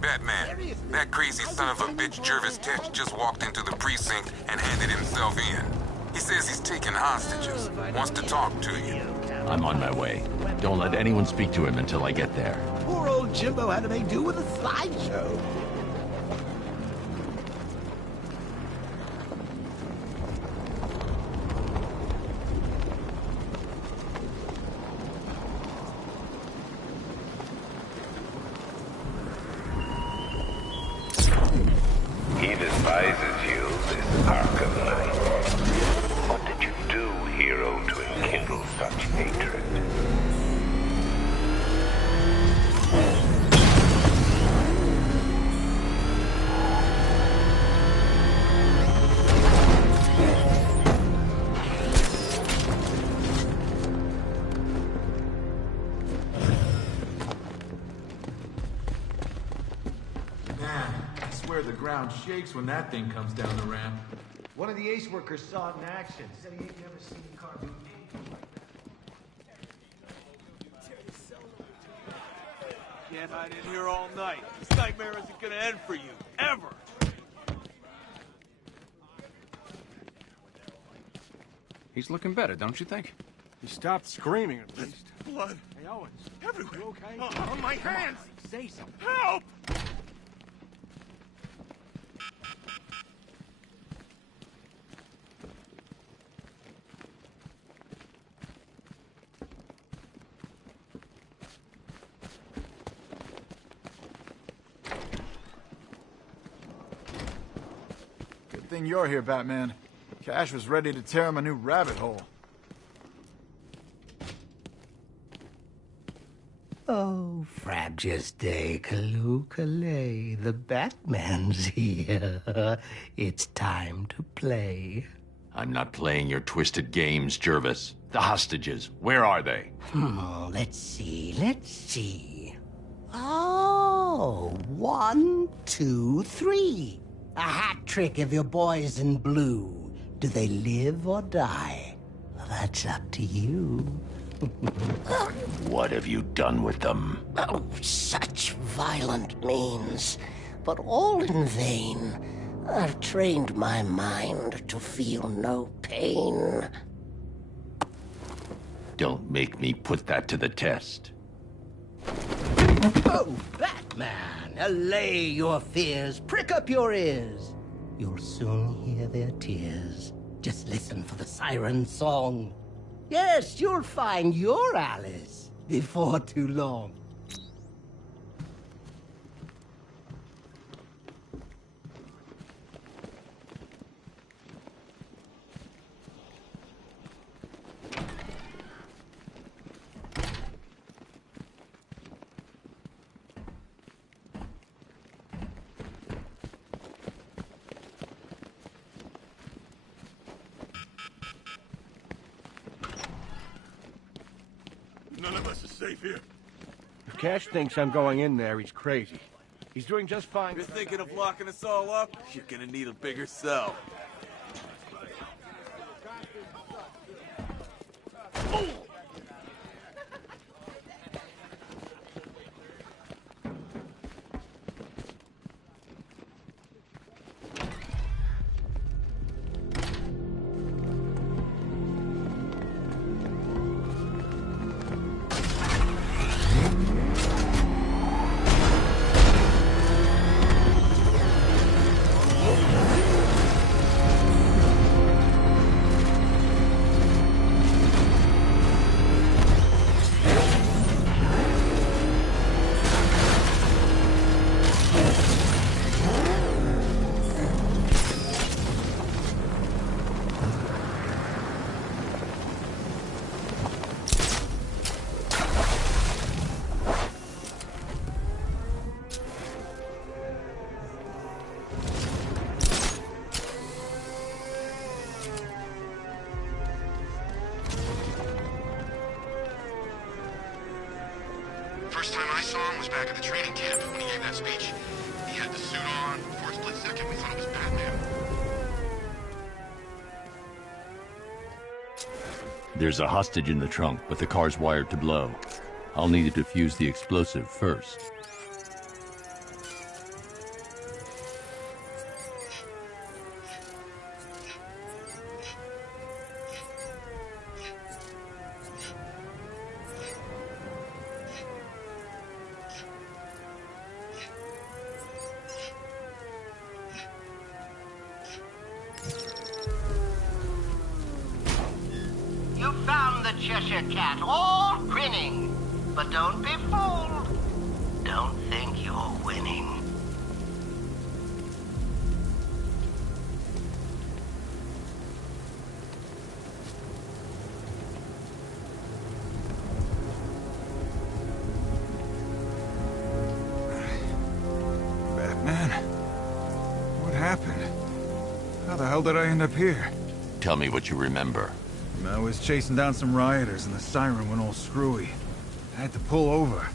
Batman, that crazy son of a bitch Jervis Tetch just walked into the precinct and handed himself in. He says he's taking hostages, wants to talk to you. I'm on my way. Don't let anyone speak to him until I get there. Poor old Jimbo had to make do with a slideshow. He despises you, this Arkham Knight. What did you do, hero, to enkindle such hatred? The ground shakes when that thing comes down the ramp. One of the Ace workers saw it in action. Said he ain't never seen a car do anything like that. Can't hide in here all night. This nightmare isn't gonna end for you, ever. He's looking better, don't you think? He stopped screaming at least. Blood. Hey, Owens. Everywhere. You okay? On my hands. Say something. Help! Good thing you're here, Batman. Cash was ready to tear him a new rabbit hole. Oh, frabjous day, Kaloo-Kalay, the Batman's here. It's time to play. I'm not playing your twisted games, Jervis. The hostages, where are they? Let's see. Oh, 1, 2, 3. A hat trick of your boys in blue. Do they live or die? Well, that's up to you. What have you done with them? Oh, such violent means, but all in vain. I've trained my mind to feel no pain. Don't make me put that to the test. Oh, Batman, allay your fears, prick up your ears. You'll soon hear their tears. Just listen for the siren song. Yes, you'll find your Alice before too long. None of us is safe here. If Cash thinks I'm going in there, he's crazy. He's doing just fine. You're thinking of locking us all up? You're gonna need a bigger cell. back at the training camp when he gave that speech. He had the suit on. For a split second, we thought it was Batman. There's a hostage in the trunk, but the car's wired to blow. I'll need to defuse the explosive first. You found the Cheshire Cat, all grinning. But don't be fooled. Don't think you're winning. Batman? What happened? How the hell did I end up here? Tell me what you remember. I was chasing down some rioters and the siren went all screwy. I had to pull over.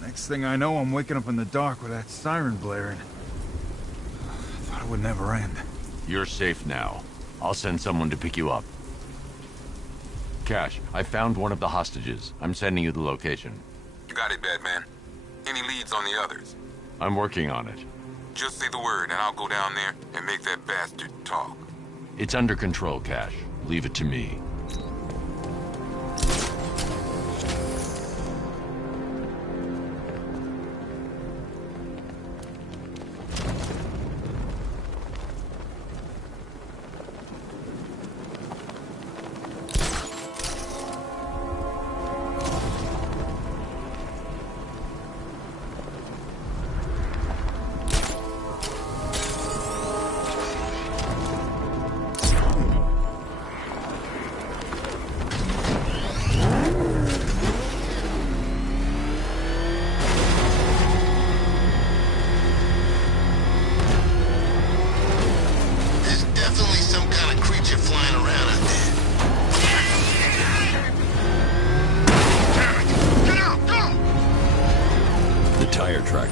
Next thing I know, I'm waking up in the dark with that siren blaring. I thought it would never end. You're safe now. I'll send someone to pick you up. Cash, I found one of the hostages. I'm sending you the location. You got it, Batman. Any leads on the others? I'm working on it. Just say the word and I'll go down there and make that bastard talk. It's under control, Cash. Leave it to me.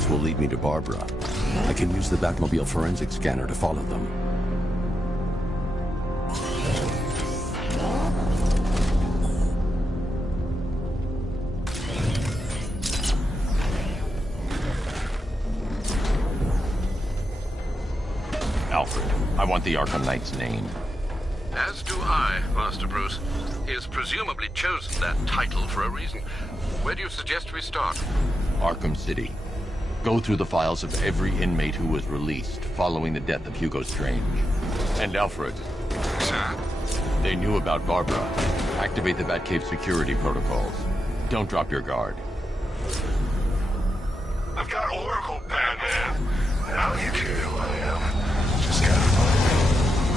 Will lead me to Barbara. I can use the Batmobile forensic scanner to follow them. Alfred, I want the Arkham Knight's name. As do I, Master Bruce. He has presumably chosen that title for a reason. Where do you suggest we start? Arkham City. Go through the files of every inmate who was released following the death of Hugo Strange. And Alfred. Sir? They knew about Barbara. Activate the Batcave security protocols. Don't drop your guard. I've got Oracle, Batman. Now you care who I am. Just gotta find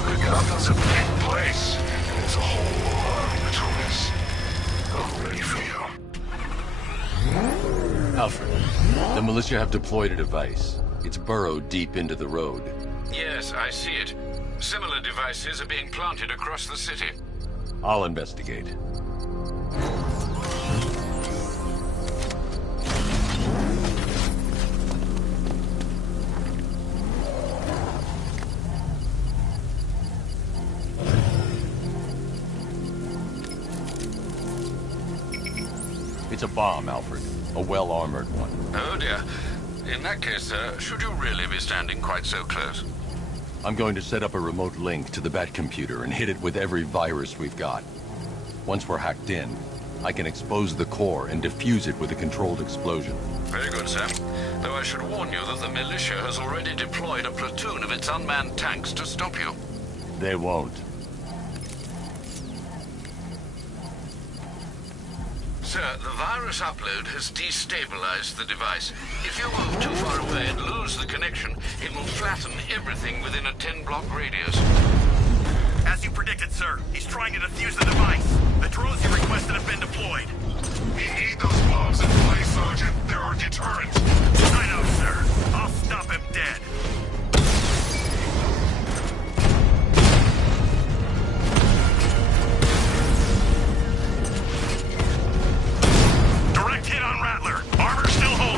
me. Gotham's a big place, and there's a whole army between us. I'm ready for you. Alfred, the militia have deployed a device. It's burrowed deep into the road. Yes, I see it. Similar devices are being planted across the city. I'll investigate. It's a bomb, Alfred. A well-armored one. Oh dear. In that case, should you really be standing quite so close? I'm going to set up a remote link to the Batcomputer and hit it with every virus we've got. Once we're hacked in, I can expose the core and defuse it with a controlled explosion. Very good, sir. Though I should warn you that the militia has already deployed a platoon of its unmanned tanks to stop you. They won't. Sir, the virus upload has destabilized the device. If you move too far away and lose the connection, it will flatten everything within a 10-block radius. As you predicted, sir, he's trying to defuse the device. The drones you requested have been deployed. We need those bombs in place, Sergeant. They're our deterrent. I know, sir. I'll stop him dead. Direct hit on Rattler. Armor still holding.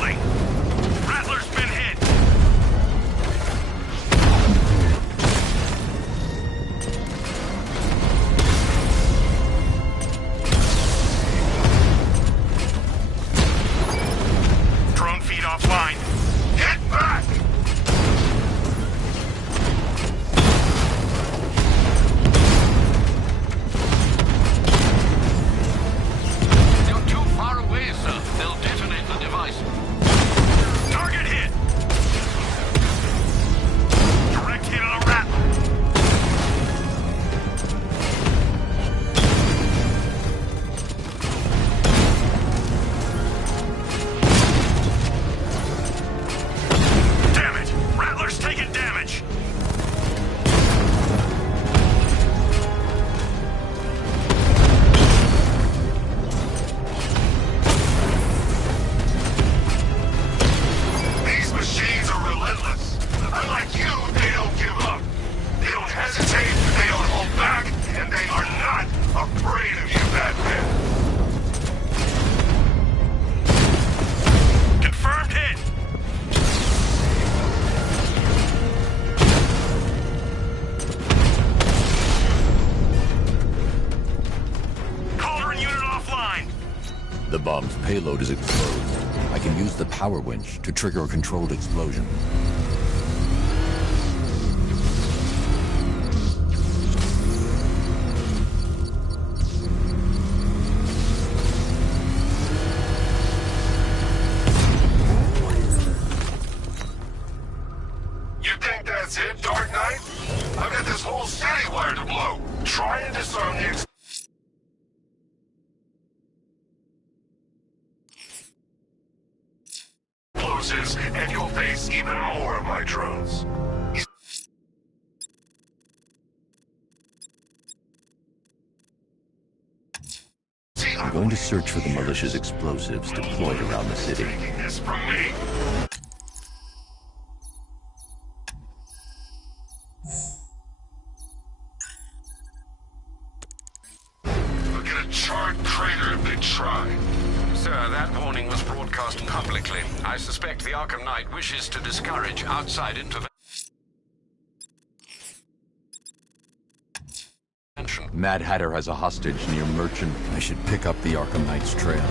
Unlike you, they don't give up. They don't hesitate, they don't hold back, and they are not afraid of you, Batman. Confirmed hit. Cauldron unit offline. The bomb's payload is exposed. I can use the power winch to trigger a controlled explosion. You think that's it, Dark Knight? I've got this whole city wired to blow. Try and disarm the explosives, and you'll face even more of my drones. I'm going to search for the malicious explosives deployed around the city. Taking this from me. Look at a charred crater if they try. Sir, that warning was broadcast publicly. I suspect the Arkham Knight wishes to discourage outside intervention. Mad Hatter has a hostage near Merchant. I should pick up the Arkham Knight's trail.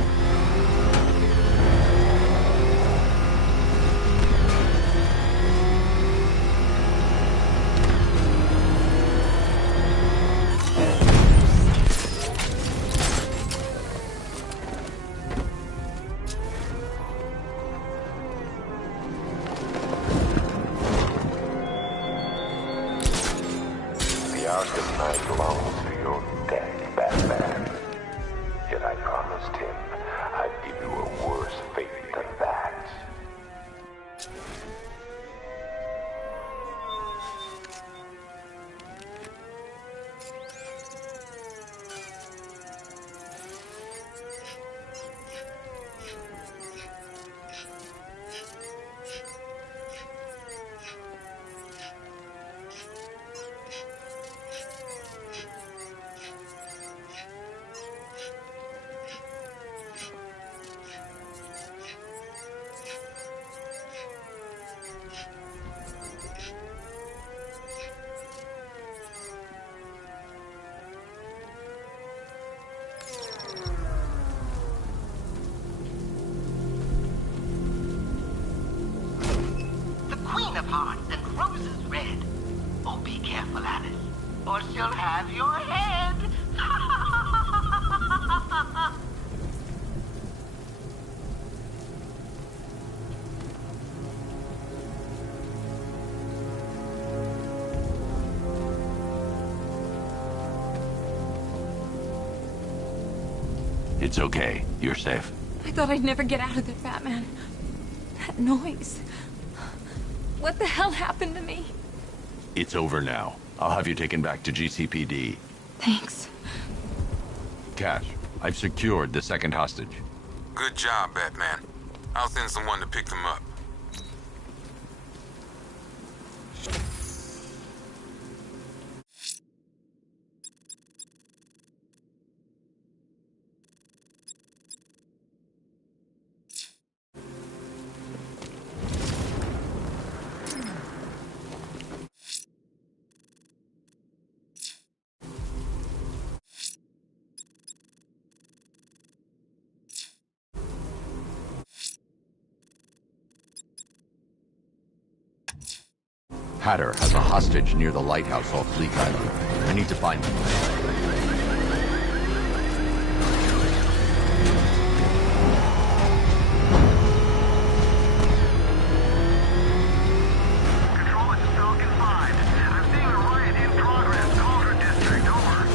The Arkham Knight longs for your death, Batman. Yet I promised him I'd give you a worse fate than that. The Queen of Hearts and Roses Red. Oh, be careful, Alice, or she'll have your head. It's okay. You're safe. I thought I'd never get out of there, Batman. That noise. What the hell happened to me? It's over now. I'll have you taken back to GCPD. Thanks. Cash, I've secured the second hostage. Good job, Batman. I'll send someone to pick them up. Hatter has a hostage near the lighthouse off Bleak Island. I need to find him. Control, it's Falcon 5. I'm seeing a riot in progress. Cauldron District, over.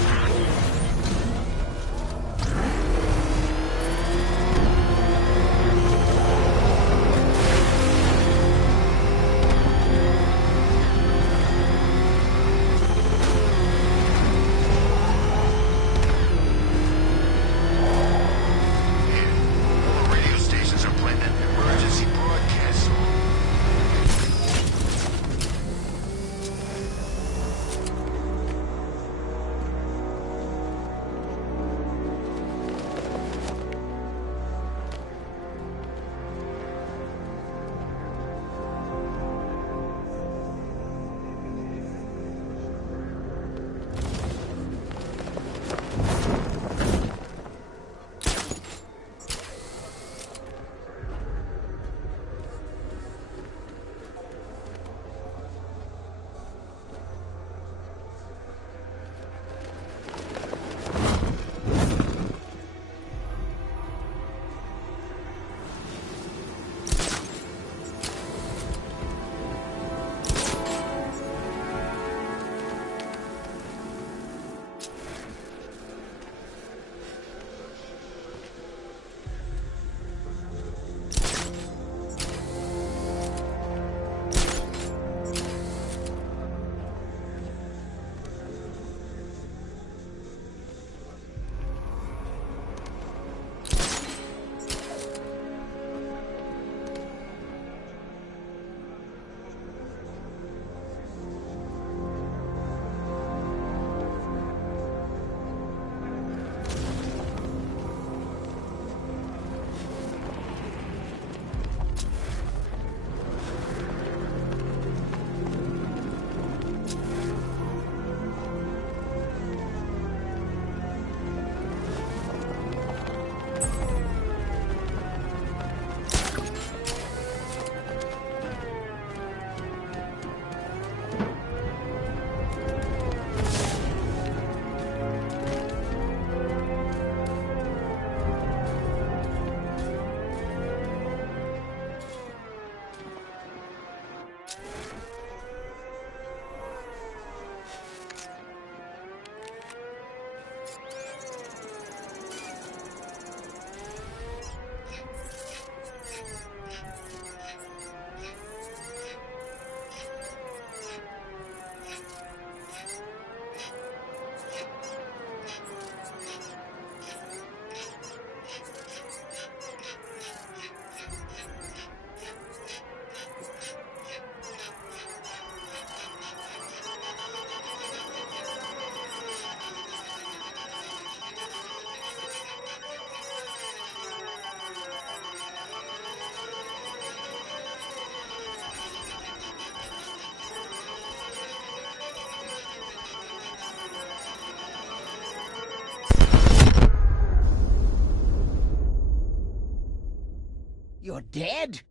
dead?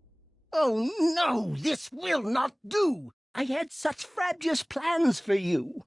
Oh no, this will not do! I had such fabulous plans for you.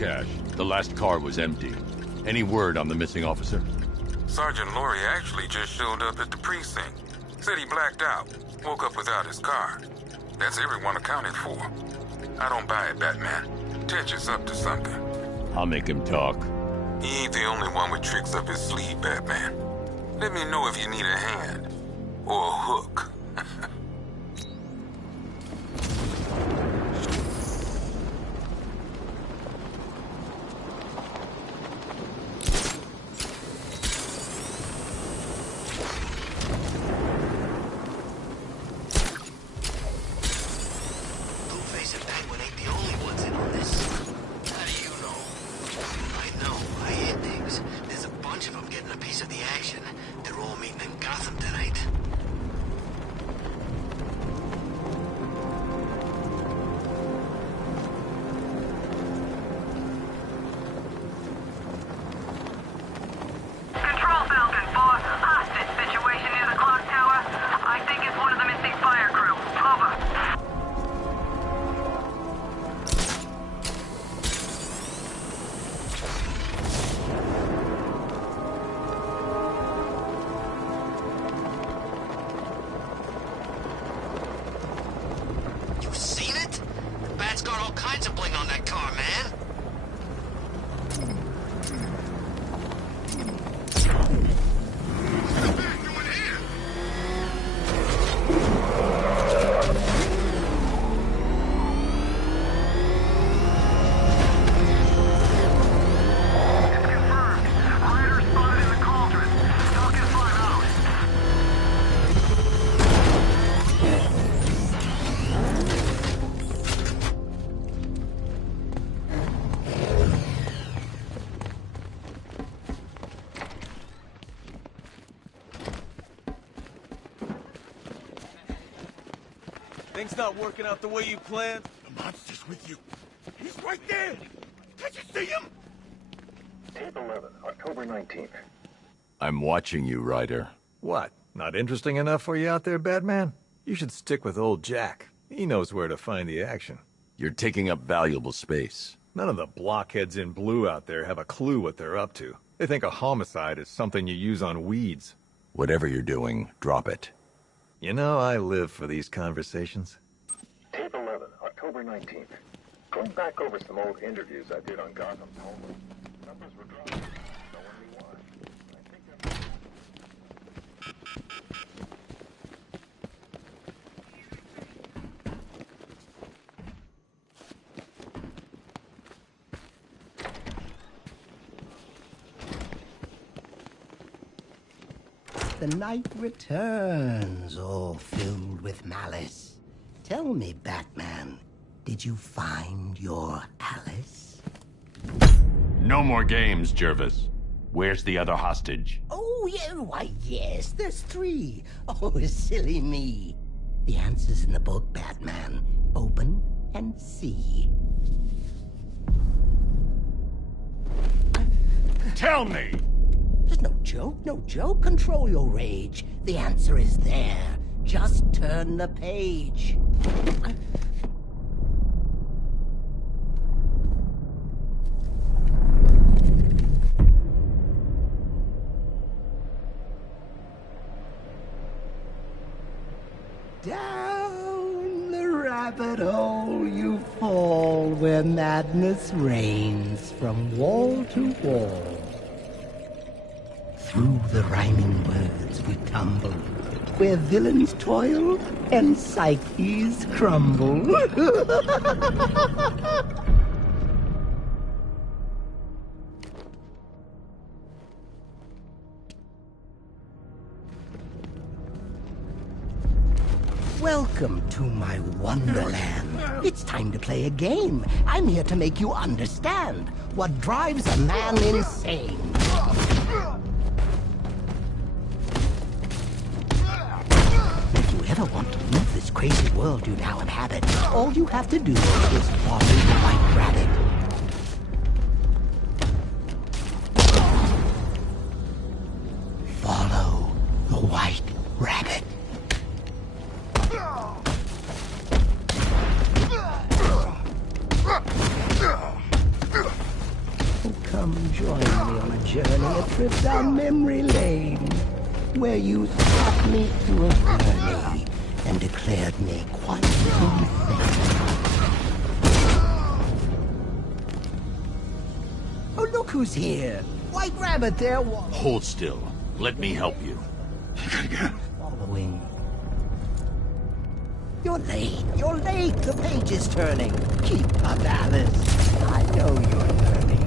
Cash, the last car was empty. Any word on the missing officer? Sergeant Laurie actually just showed up at the precinct. Said he blacked out. Woke up without his car. That's everyone accounted for. I don't buy it, Batman. Tetch is up to something. I'll make him talk. He ain't the only one with tricks up his sleeve, Batman. Let me know if you need a hand. Or a hook. kinds of bling on that car, man. Things not working out the way you planned? The monster's with you. He's right there. Can't you see him? Tape 11, October 19th. I'm watching you, Ryder. What? Not interesting enough for you out there, Batman? You should stick with old Jack. He knows where to find the action. You're taking up valuable space. None of the blockheads in blue out there have a clue what they're up to. They think a homicide is something you use on weeds. Whatever you're doing, drop it. You know, I live for these conversations. Tape 11, October 19th. Going back over some old interviews I did on Gotham's Home. Numbers were dropping. No one knew why. I think The night returns, all filled with malice. Tell me, Batman, did you find your Alice? No more games, Jervis. Where's the other hostage? Oh, yeah, why, yes, there's 3. Oh, silly me. The answer's in the book, Batman. Open and see. Tell me! There's no joke, no joke. Control your rage. The answer is there. Just turn the page. Down the rabbit hole you fall, where madness reigns from wall to wall. Through the rhyming words we tumble, where villains toil and psyches crumble. Welcome to my wonderland. It's time to play a game. I'm here to make you understand what drives a man insane. If you ever want to leave this crazy world you now inhabit, all you have to do is follow the White Rabbit. Follow the White Rabbit. Come join me on a journey, a trip down memory lane, where you taught me to a journey and declared me quite insane. Oh, look who's here! White Rabbit there. Hold still. Let me help you. Following. You're late. You're late. The page is turning. Keep up, Alice. I know you're learning.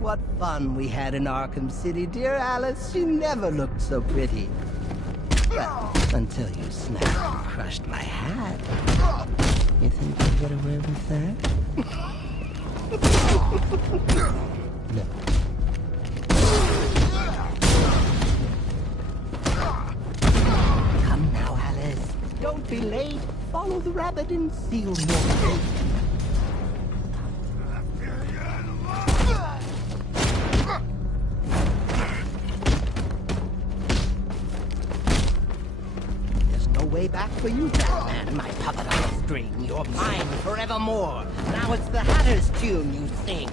What fun we had in Arkham City, dear Alice. You never looked so pretty. Well, until you snapped and crushed my hat. You think you'll get away with that? No. Come now, Alice. Don't be late. Follow the rabbit and seal your fate. There's no way back for you, Batman, my puppet on a string. You're mine forevermore. Now it's the Hatter's tune you sing.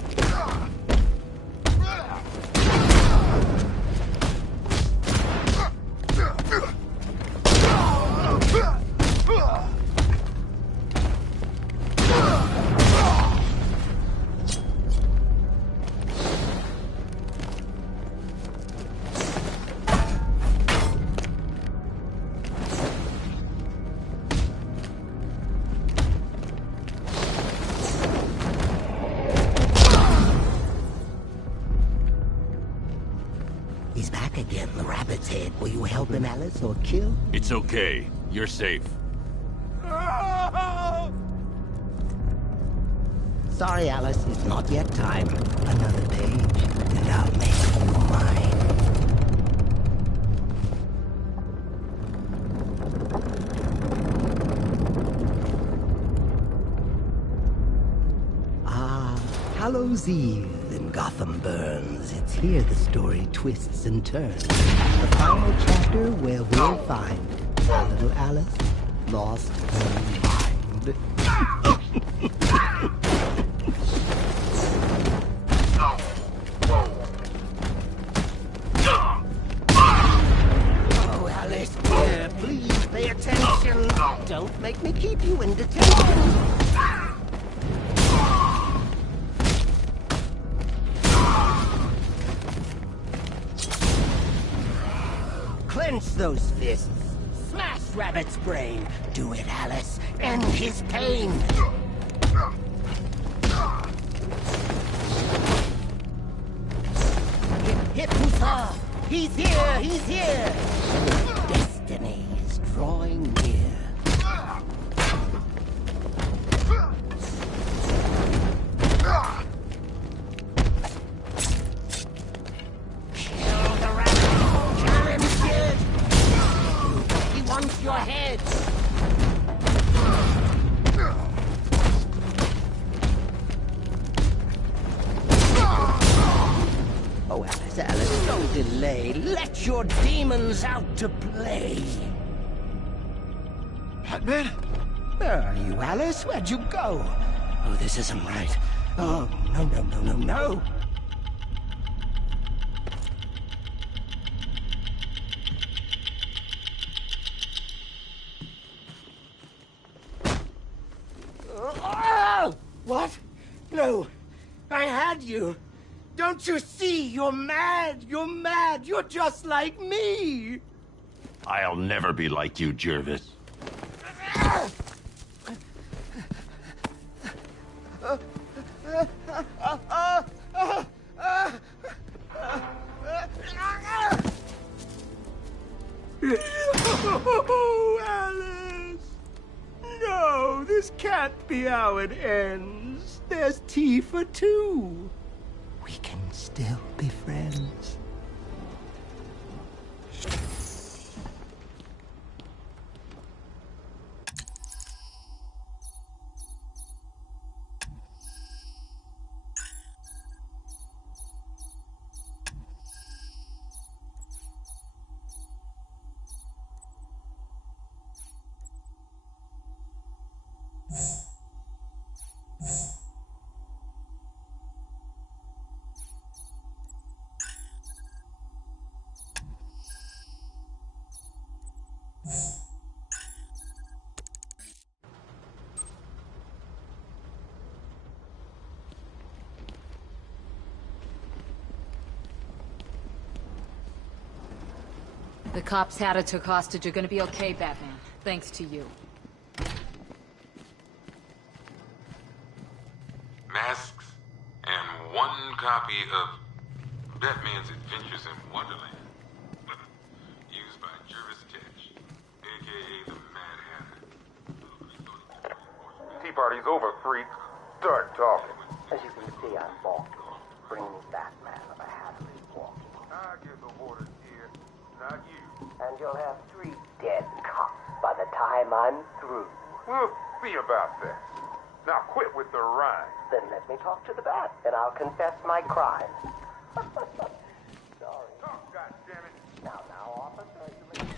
He's back again, the rabbit's head. Will you help him, Alice, or kill? It's okay. You're safe. Sorry, Alice, it's not yet time. Another page, and I'll make you mine. Hallows Eve in Gotham Burns. It's here the story twists and turns. The final chapter where we'll find our little Alice lost her mind. Oh, Alice, dear, please pay attention. Don't make me keep you in detention. Clench those fists. Smash Rabbit's brain. Do it, Alice. End his pain. Hit Hussar. He's here. He's here. Destiny is drawing near. Your head! Oh, Alice, Alice, don't delay. Let your demons out to play. Batman? Where are you, Alice? Where'd you go? Oh, this isn't right. Oh, no, no, no, no, no. What? No. I had you. Don't you see? You're mad. You're mad. You're just like me. I'll never be like you, Jervis. Oh, Alice! No, this can't be how it ends. There's tea for two. We can still be friends. The cops Hatter took hostage are gonna be okay, Batman. Thanks to you. Masks and one copy of Batman's Adventures in Wonderland. Used by Jervis Tetch, a.k.a. the Mad Hatter. Tea party's over, freak. Start talking. As you can see, I'm balking. Bringing Batman of a Hatter is walking. I give the orders here, not you. And you'll have 3 dead cops by the time I'm through. We'll see about that. Now quit with the rhyme. Then let me talk to the bat, and I'll confess my crime. Sorry. Oh, goddammit. Now, officer, you may...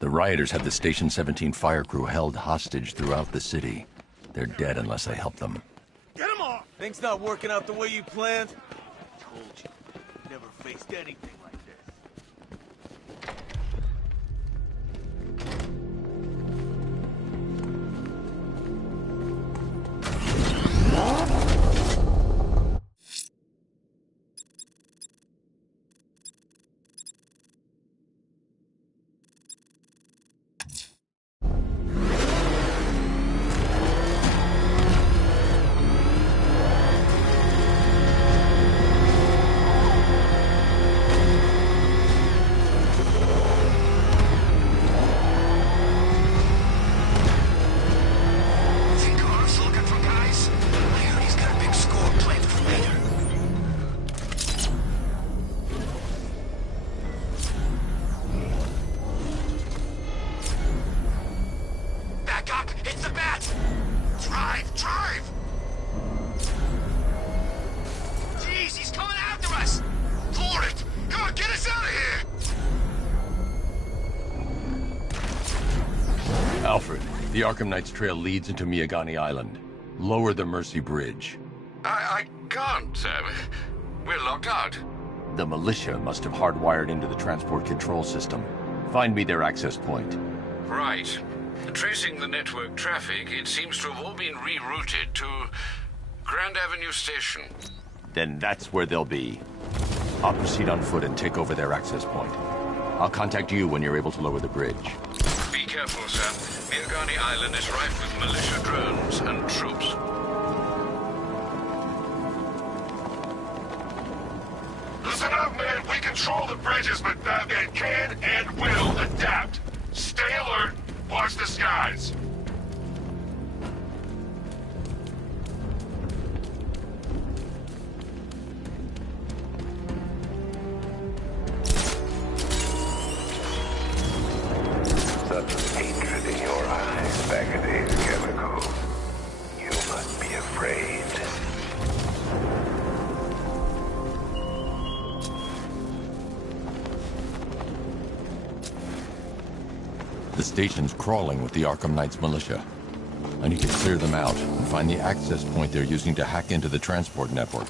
The rioters had the Station 17 fire crew held hostage throughout the city. They're dead unless I help them. Get him off! Things not working out the way you planned? I told you. Never faced anything like this. Alfred, the Arkham Knight's trail leads into Miyagani Island. Lower the Mercy Bridge. I can't, sir. We're locked out. The militia must have hardwired into the transport control system. Find me their access point. Right. Tracing the network traffic, it seems to have all been rerouted to Grand Avenue Station. Then that's where they'll be. I'll proceed on foot and take over their access point. I'll contact you when you're able to lower the bridge. Be careful, sir. Miyagani Island is rife with militia drones and troops. Listen up, man. We control the bridges, but Batman can and will adapt. Stay alert. Watch the skies. Such hatred in your eyes, Bagadade's chemicals. You must be afraid. The station's crawling with the Arkham Knight's militia. I need to clear them out and find the access point they're using to hack into the transport network.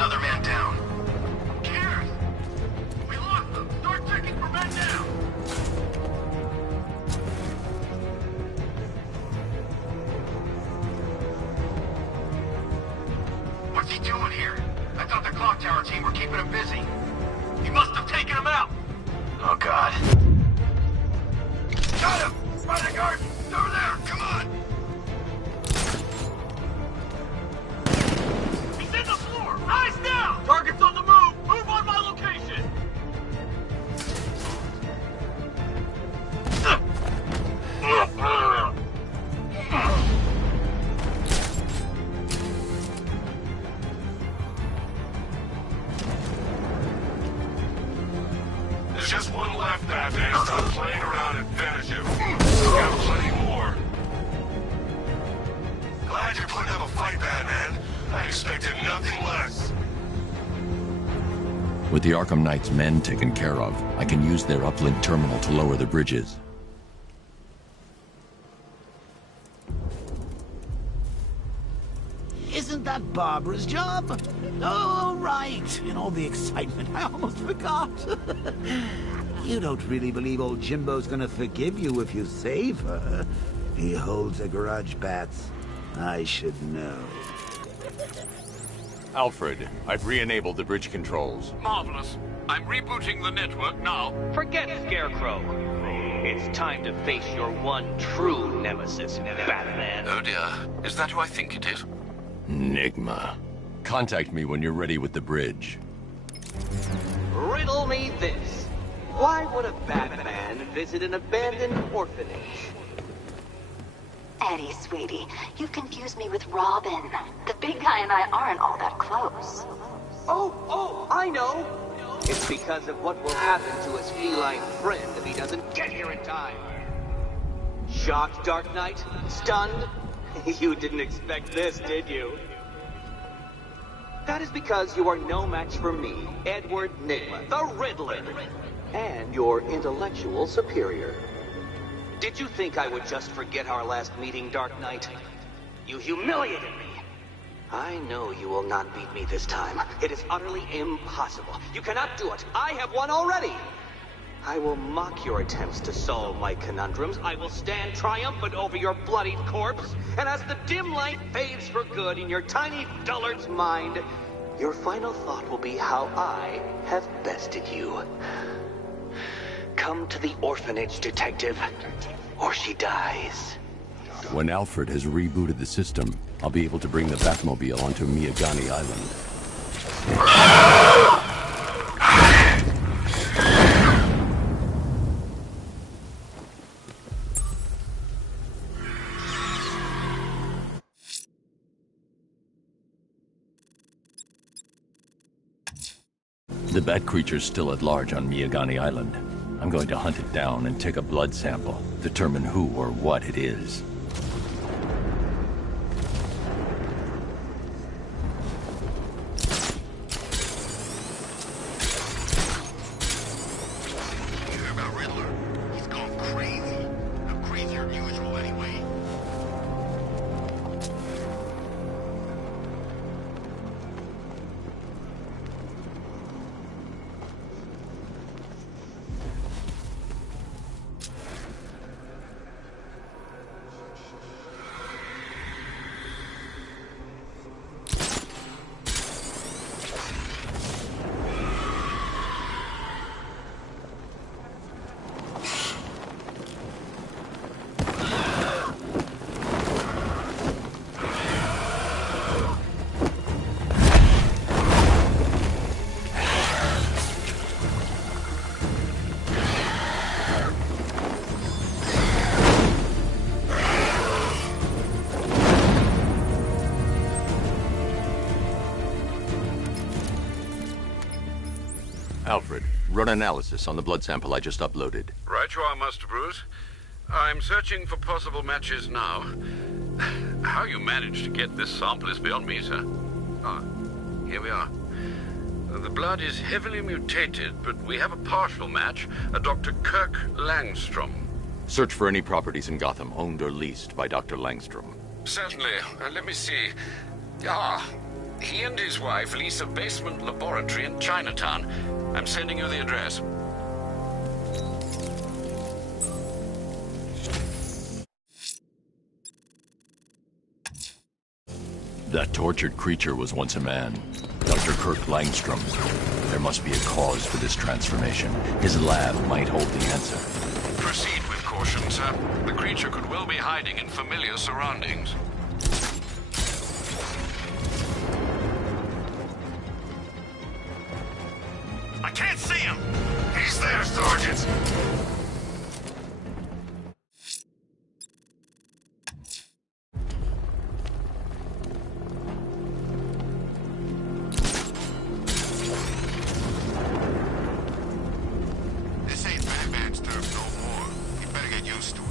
Another man down. Who cares? We lost them. Start checking for men down. What's he doing here? I thought the clock tower team were keeping him busy. He must have taken him out. Oh, God. Got him! By the garden! Over there! Come on! He's in the floor! Eyes down! Target's on the move! Move on my location! There's just one left, Batman. Stop playing around and finish him. We got plenty more. Glad you're putting up a fight, Batman. I expected nothing less. With the Arkham Knight's men taken care of, I can use their uplink terminal to lower the bridges. Isn't that Barbara's job? Oh, right. In all the excitement, I almost forgot. You don't really believe old Jimbo's gonna forgive you if you save her. He holds a grudge, Bats. I should know. Alfred, I've re-enabled the bridge controls. Marvelous. I'm rebooting the network now. Forget Scarecrow. It's time to face your one true nemesis, Batman. Oh dear. Is that who I think it is? Enigma. Contact me when you're ready with the bridge. Riddle me this. Why would a Batman visit an abandoned orphanage? Eddie, sweetie, you've confused me with Robin. The big guy and I aren't all that close. Oh, I know. It's because of what will happen to his feline friend if he doesn't get here in time. Shocked, Dark Knight? Stunned? You didn't expect this, did you? That is because you are no match for me, Edward Nygma, the Riddler, and your intellectual superior. Did you think I would just forget our last meeting, Dark Knight? You humiliated me. I know you will not beat me this time. It is utterly impossible. You cannot do it. I have won already. I will mock your attempts to solve my conundrums. I will stand triumphant over your bloodied corpse. And as the dim light fades for good in your tiny dullard's mind, your final thought will be how I have bested you. Come to the orphanage, detective, or she dies. When Alfred has rebooted the system, I'll be able to bring the Batmobile onto Miyagani Island. The bat creature's still at large on Miyagani Island. I'm going to hunt it down and take a blood sample, determine who or what it is. Hear about Riddler? He's gone crazy. I'm crazier than usual anyway. Alfred, run analysis on the blood sample I just uploaded. Right you are, Master Bruce. I'm searching for possible matches now. How you managed to get this sample is beyond me, sir. Ah, here we are. The blood is heavily mutated, but we have a partial match, a Dr. Kirk Langstrom. Search for any properties in Gotham owned or leased by Dr. Langstrom. Certainly. Let me see. Ah, He and his wife lease a basement laboratory in Chinatown. I'm sending you the address. That tortured creature was once a man. Dr. Kirk Langstrom. There must be a cause for this transformation. His lab might hold the answer. Proceed with caution, sir. The creature could well be hiding in familiar surroundings. I can't see him! He's there, Sergeant! This ain't Batman's turf no more. You better get used to it.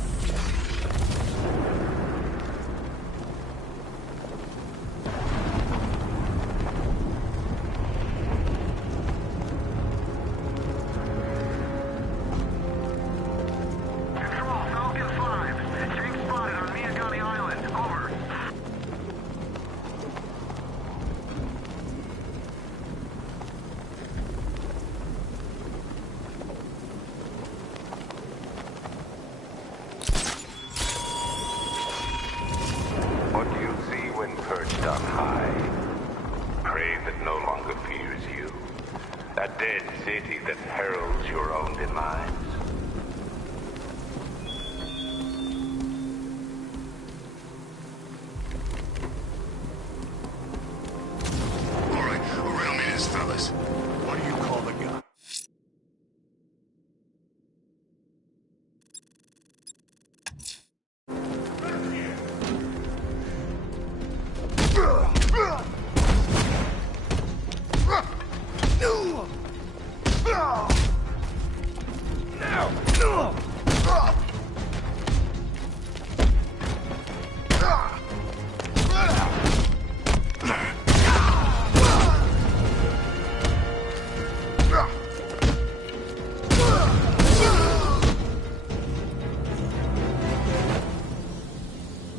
What do you see when perched on high? Prey that no longer fears you. A dead city that heralds your own demise. All right, riddle me this, fellas. What do you call the guy?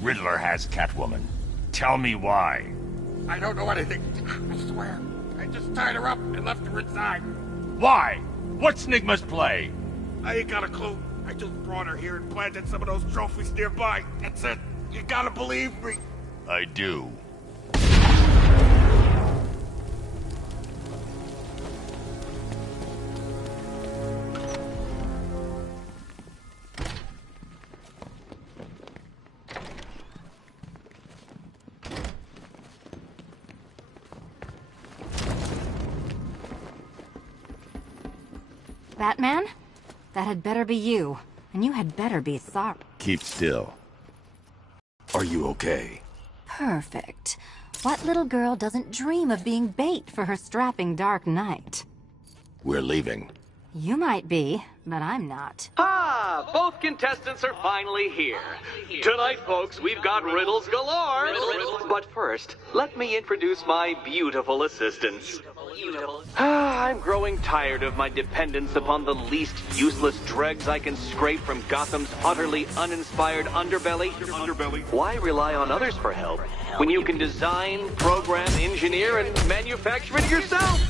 Riddler has Catwoman. Tell me why. I don't know anything. I swear. I just tied her up and left her inside. Why? What's Nigma's play? I ain't got a clue. I just brought her here and planted some of those trophies nearby. That's it. You gotta believe me. I do. Batman? That had better be you. And you had better be sorry. Keep still. Are you okay? Perfect. What little girl doesn't dream of being bait for her strapping Dark Knight? We're leaving. You might be, but I'm not. Ah, both contestants are finally here. Tonight, folks, we've got riddles galore. But first, let me introduce my beautiful assistants. I'm growing tired of my dependence upon the least useless dregs I can scrape from Gotham's utterly uninspired underbelly. Why rely on others for help when you can design, program, engineer, and manufacture it yourself?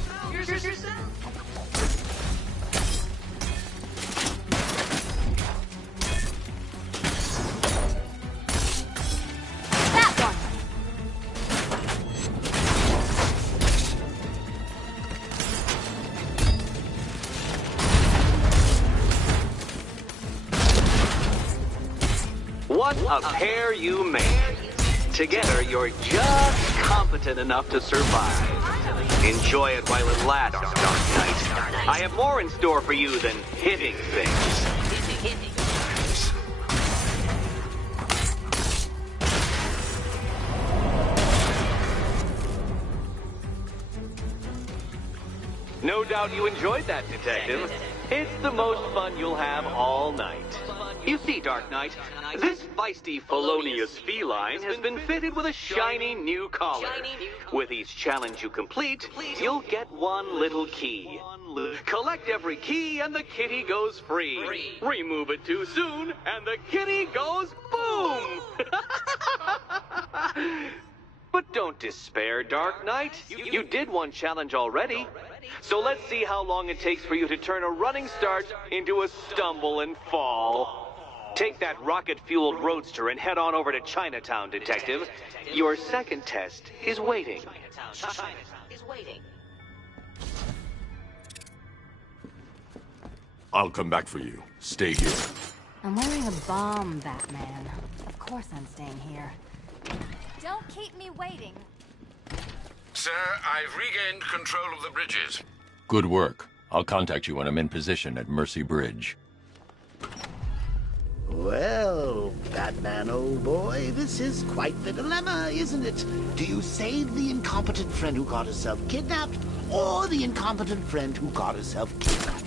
What a pair you make. Together, you're just competent enough to survive. Enjoy it while it lasts, Dark Knight. I have more in store for you than hitting things. No doubt you enjoyed that, Detective. It's the most fun you'll have all night. You see, Dark Knight, this feisty, felonious feline has been fitted with a shiny new collar. With each challenge you complete, you'll get one little key. Collect every key and the kitty goes free. Remove it too soon and the kitty goes boom! But don't despair, Dark Knight. You did one challenge already. So let's see how long it takes for you to turn a running start into a stumble and fall. Take that rocket-fueled roadster and head on over to Chinatown, Detective. Your second test is waiting. I'll come back for you. Stay here. I'm wearing a bomb, Batman. Of course I'm staying here. Don't keep me waiting. Sir, I've regained control of the bridges. Good work. I'll contact you when I'm in position at Mercy Bridge. Well, Batman, old boy, this is quite the dilemma, isn't it? Do you save the incompetent friend who got herself kidnapped, or the incompetent friend who got herself kidnapped?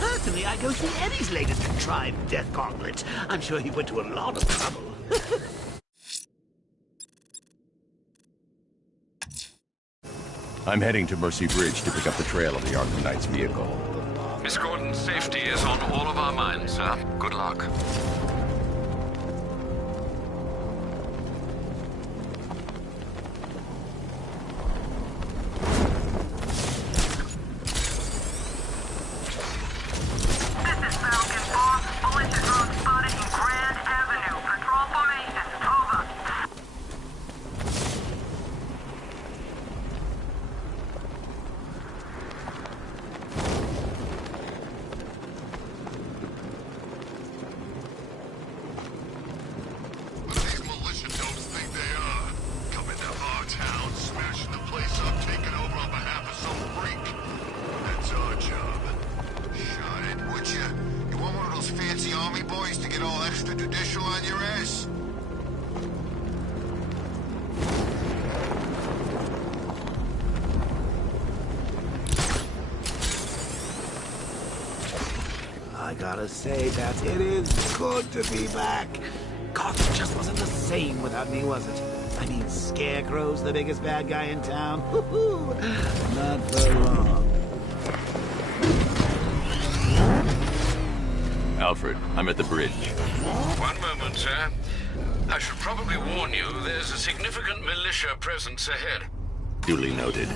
Personally, I go see Eddie's latest contrived death gauntlet. I'm sure he went to a lot of trouble. I'm heading to Mercy Bridge to pick up the trail of the Arkham Knight's vehicle. Miss Gordon's safety is on all of our minds, sir. Good luck. I gotta say that it is good to be back. Gotham just wasn't the same without me, was it? I mean, Scarecrow's the biggest bad guy in town. Woo-hoo! Not for long. Alfred, I'm at the bridge. One moment, sir. I should probably warn you, there's a significant militia presence ahead. Duly noted.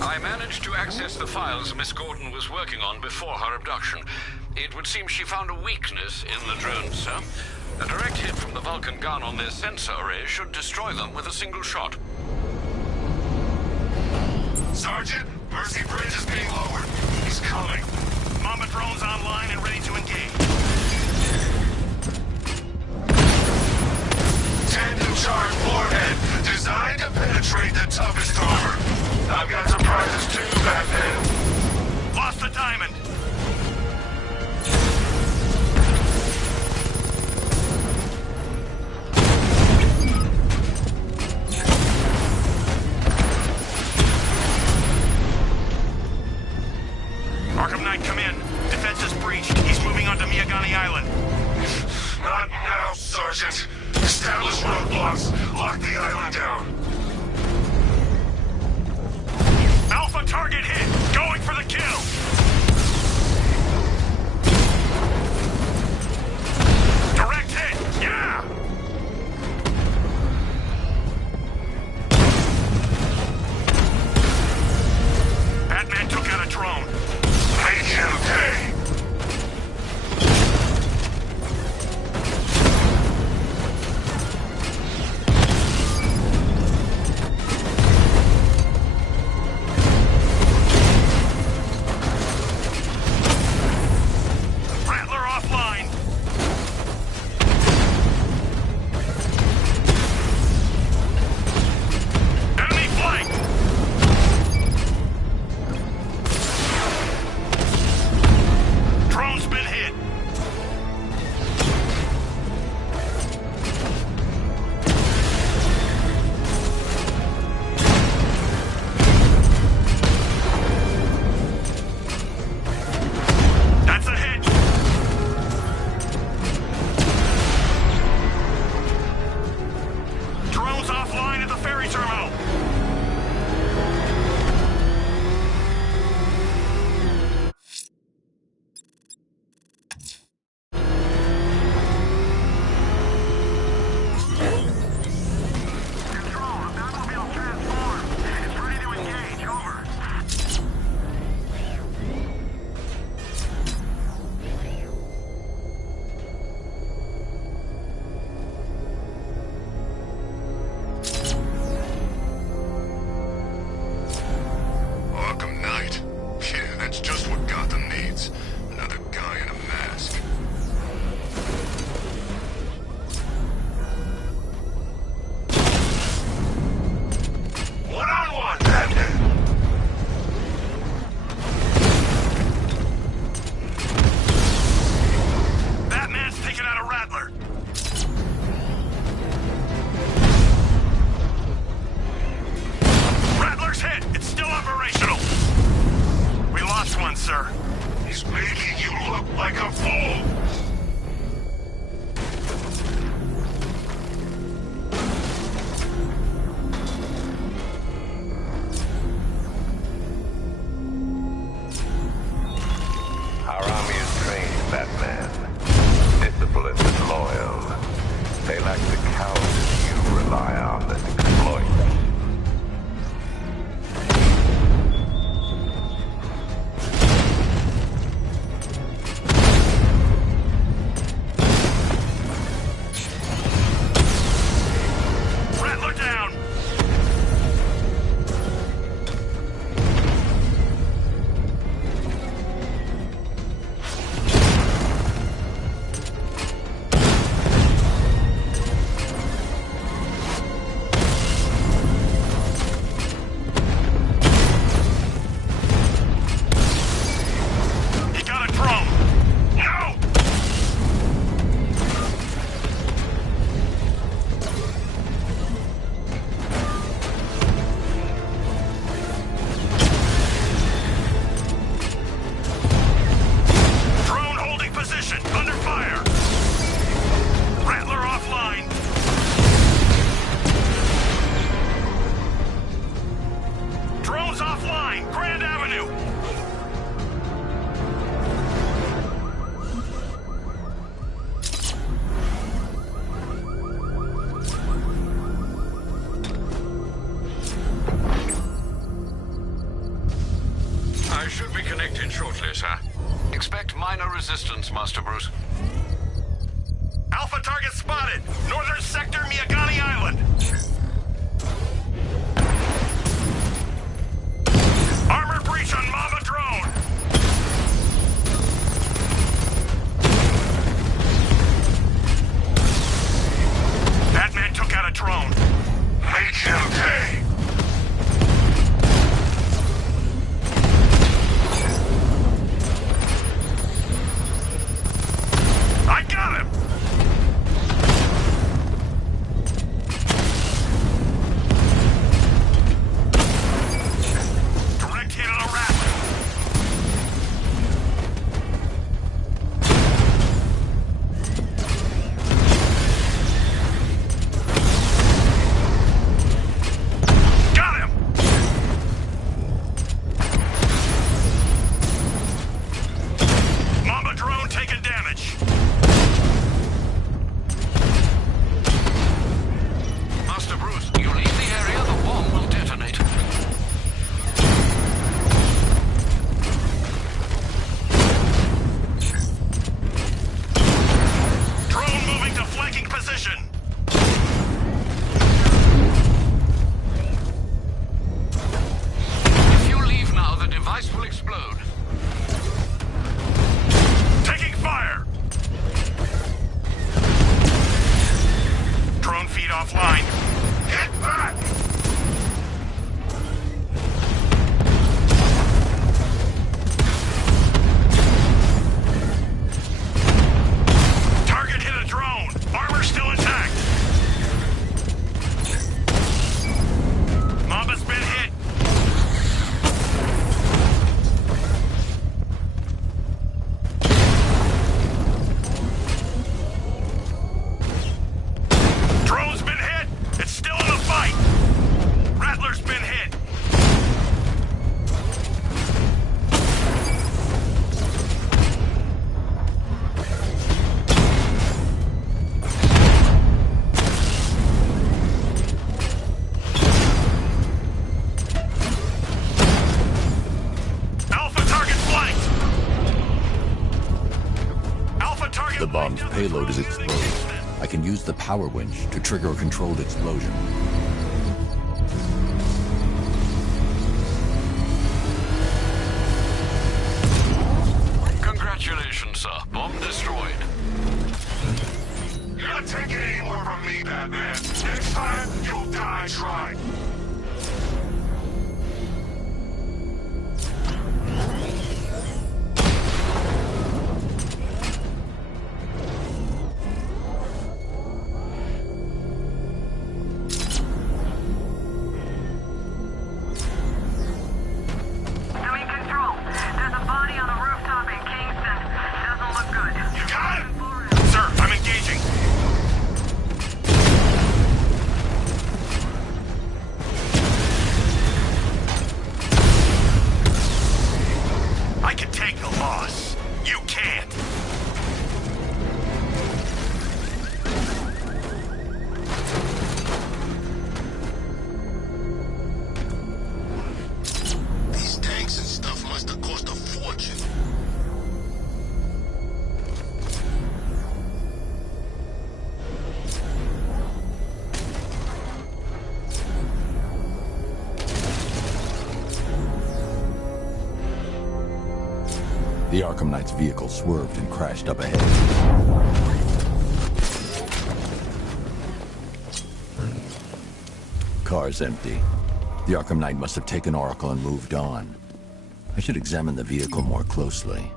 I managed to access the files Miss Gordon was working on before her abduction. It would seem she found a weakness in the drones, sir. A direct hit from the Vulcan gun on their sensor array should destroy them with a single shot. Sergeant, Mercy Bridge is being lowered. He's coming. Mama drone's online and ready to engage. Tandem charge warhead, designed to penetrate the toughest armor. I've got surprises too, Batman. Lost the diamond. That's just what Gotham needs. Another guy in a mask. One-on-one, Batman! Batman's taking out a Rattler. Rattler's hit. It's still operational. We lost one, sir. He's making you look like a fool! Our army is trained, Batman. Disciplined and loyal. They lack the cowardice you rely on that exploits. Rattler down. He got a drone. No! Drone holding position. Under fire. Rattler offline. Drone's offline. Grand Avenue. I should be connected shortly, sir. Expect minor resistance, Master Bruce. Alpha target spotted. Northern sector, Miyagani Island. Armor breach on Mama drone. Batman took out a drone. Make him pay! I got him! Direct hit on a Rattler. Got him! Mamba drone taking damage. Master Bruce, you leave the area, the bomb will detonate. Drone moving to flanking position. If you leave now, the device will explode. Taking fire. Drone feed offline. Get back! Target hit a drone. Armor still intact. Mamba's been hit. Drone's been hit. It's still in the fight. Rattler's been hit. Alpha target flanked. Alpha target. The bomb's payload is exposed. I can use the power winch to trigger a controlled explosion. The Arkham Knight's vehicle swerved and crashed up ahead. Car's empty. The Arkham Knight must have taken Oracle and moved on. I should examine the vehicle more closely.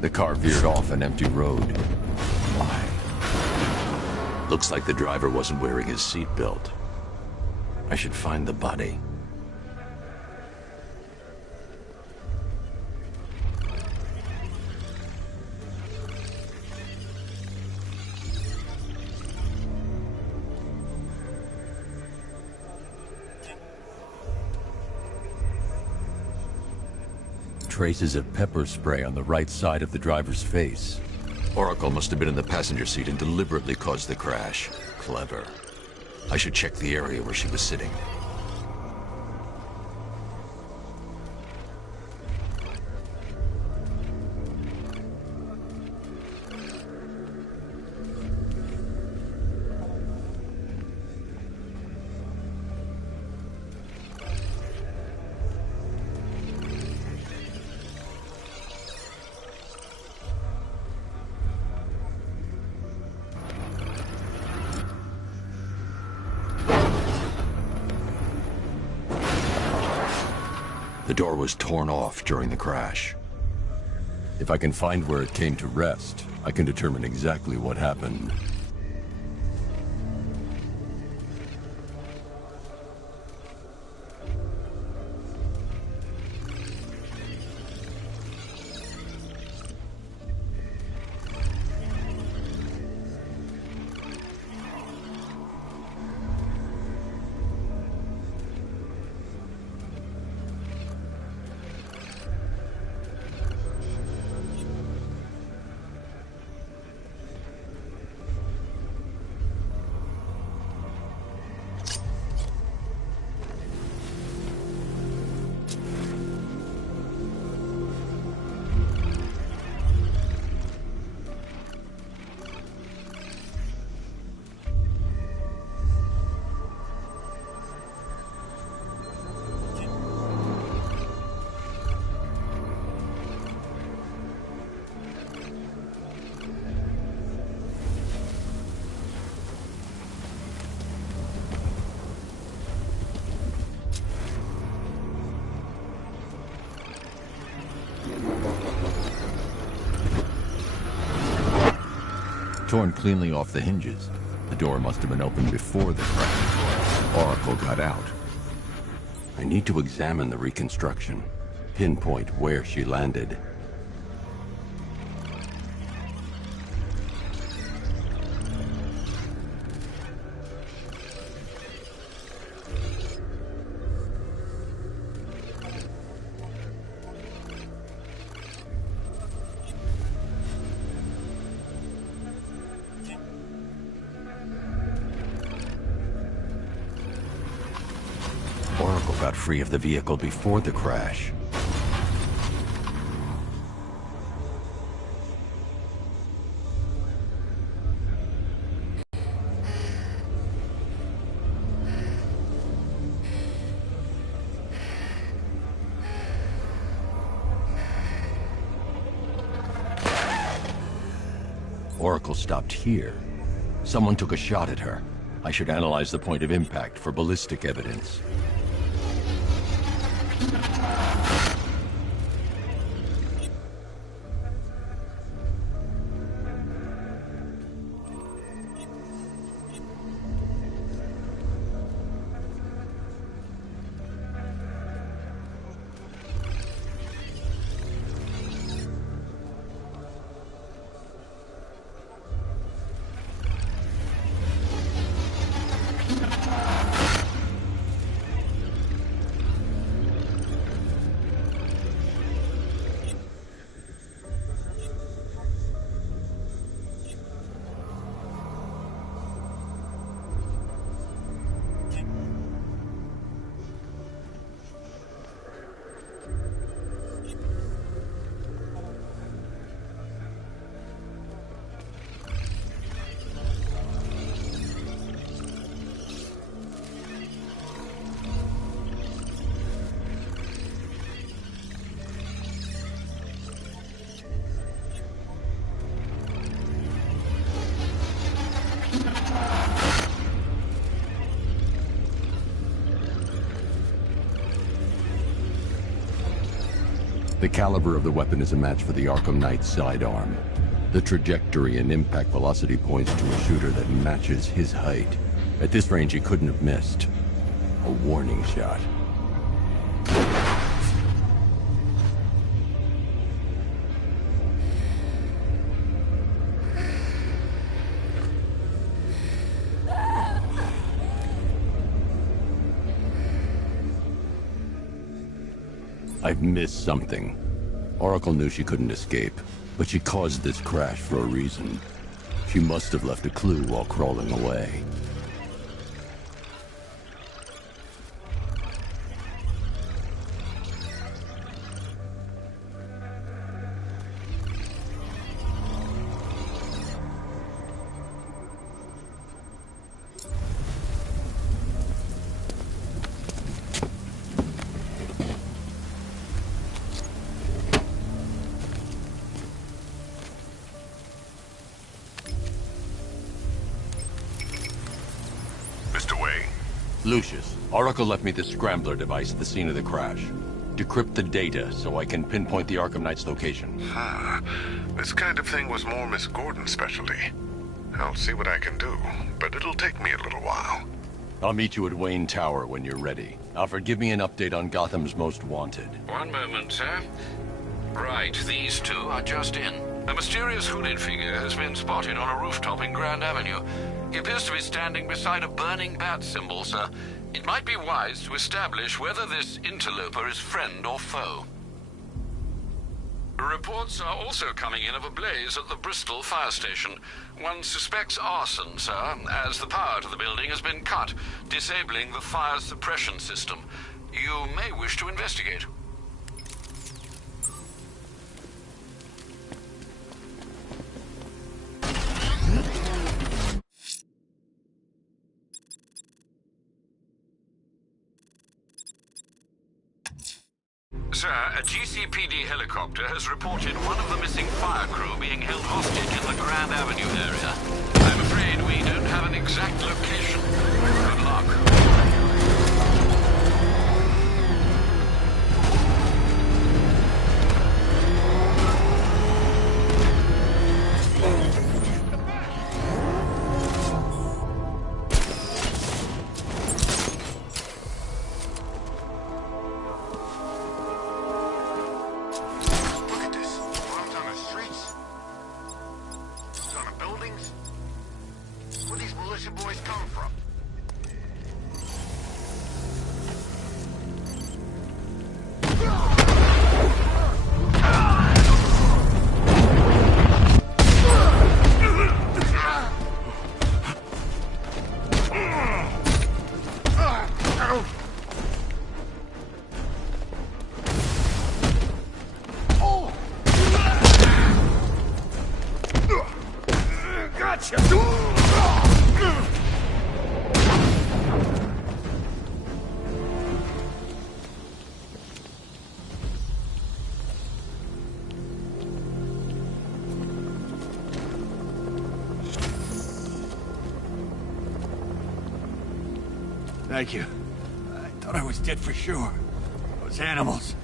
The car veered off an empty road. Why? Looks like the driver wasn't wearing his seatbelt. I should find the body. Traces of pepper spray on the right side of the driver's face. Oracle must have been in the passenger seat and deliberately caused the crash. Clever. I should check the area where she was sitting. The door was torn off during the crash. If I can find where it came to rest, I can determine exactly what happened. Torn cleanly off the hinges. The door must have been opened before the crash. Oracle got out. I need to examine the reconstruction. Pinpoint where she landed. Oracle got free of the vehicle before the crash. Oracle stopped here. Someone took a shot at her. I should analyze the point of impact for ballistic evidence. The caliber of the weapon is a match for the Arkham Knight's sidearm. The trajectory and impact velocity points to a shooter that matches his height. At this range, he couldn't have missed. A warning shot. I've missed something. Oracle knew she couldn't escape, but she caused this crash for a reason. She must have left a clue while crawling away. Lucius, Oracle left me the scrambler device at the scene of the crash. Decrypt the data so I can pinpoint the Arkham Knight's location. This kind of thing was more Miss Gordon's specialty. I'll see what I can do, but it'll take me a little while. I'll meet you at Wayne Tower when you're ready. Alfred, give me an update on Gotham's Most Wanted. One moment, sir. Right, these two are just in. A mysterious hooded figure has been spotted on a rooftop in Grand Avenue. He appears to be standing beside a burning bat symbol, sir. It might be wise to establish whether this interloper is friend or foe. Reports are also coming in of a blaze at the Bristol fire station. One suspects arson, sir, as the power to the building has been cut, disabling the fire suppression system. You may wish to investigate. Sir, a GCPD helicopter has reported one of the missing fire crew being held hostage in the Grand Avenue area. I'm afraid we don't have an exact location. Good luck. Thank you. I thought I was dead for sure. Those animals.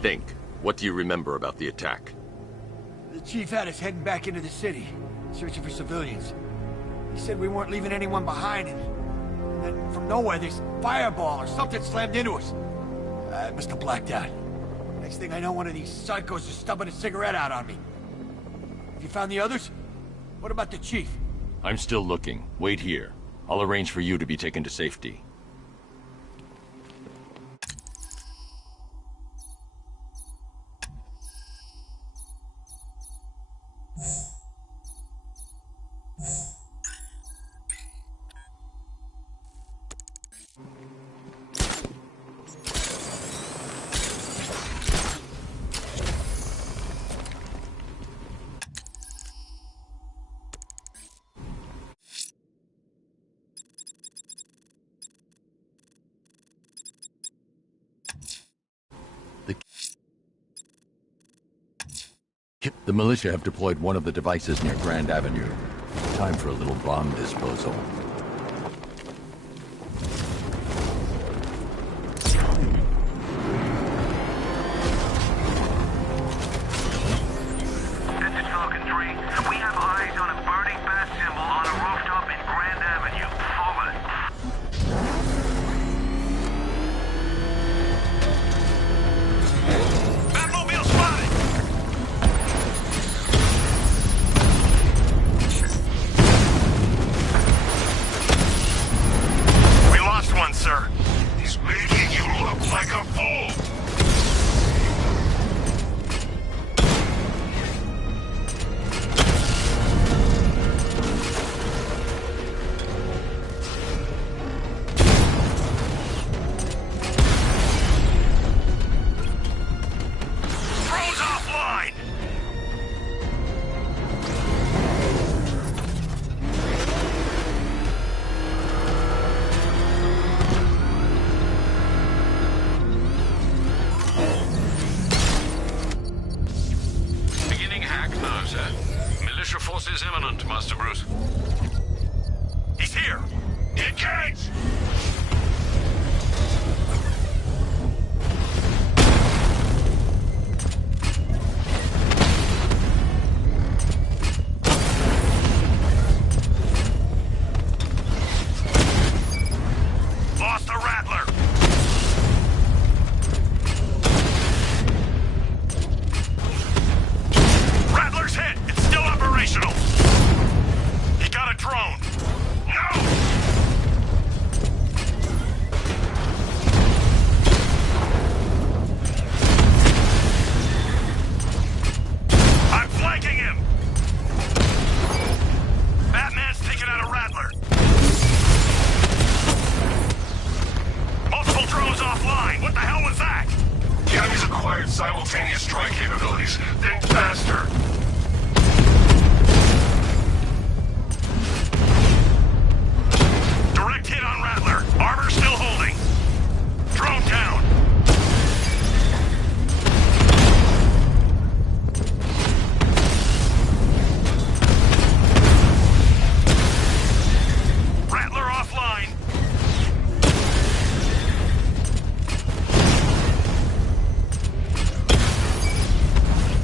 Think. What do you remember about the attack? The chief had us heading back into the city, searching for civilians. He said we weren't leaving anyone behind, and then from nowhere this fireball or something slammed into us. I must have blacked out. Next thing I know, one of these psychos is stubbing a cigarette out on me. Have you found the others? What about the chief? I'm still looking. Wait here. I'll arrange for you to be taken to safety. The militia have deployed one of the devices near Grand Avenue. Time for a little bomb disposal. 3. We have eyes on a burning bat symbol on a rooftop in Grand Avenue. Over. Batmobile spotted! We lost one, sir. He's making you look like a fool! Drone's offline! Beginning hack now, sir. Militia forces imminent, Master Bruce. He's here! Engage! Lost the Rattler! Rattler's hit! It's still operational! He got a drone! No! I'm flanking him! Batman's taking out a Rattler! Multiple drones offline! What the hell was that? The enemy's acquired simultaneous strike capabilities. Think faster. Direct hit on Rattler. Armor still holding. Drone down. Rattler offline.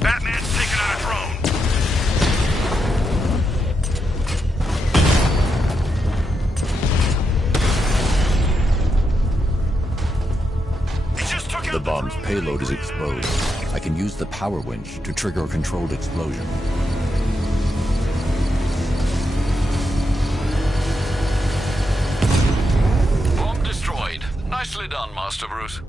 Batman's taking out a drone. He just took The out bomb's payload is exposed. I can use the power winch to trigger a controlled explosion. Bomb destroyed. Nicely done, Master Bruce.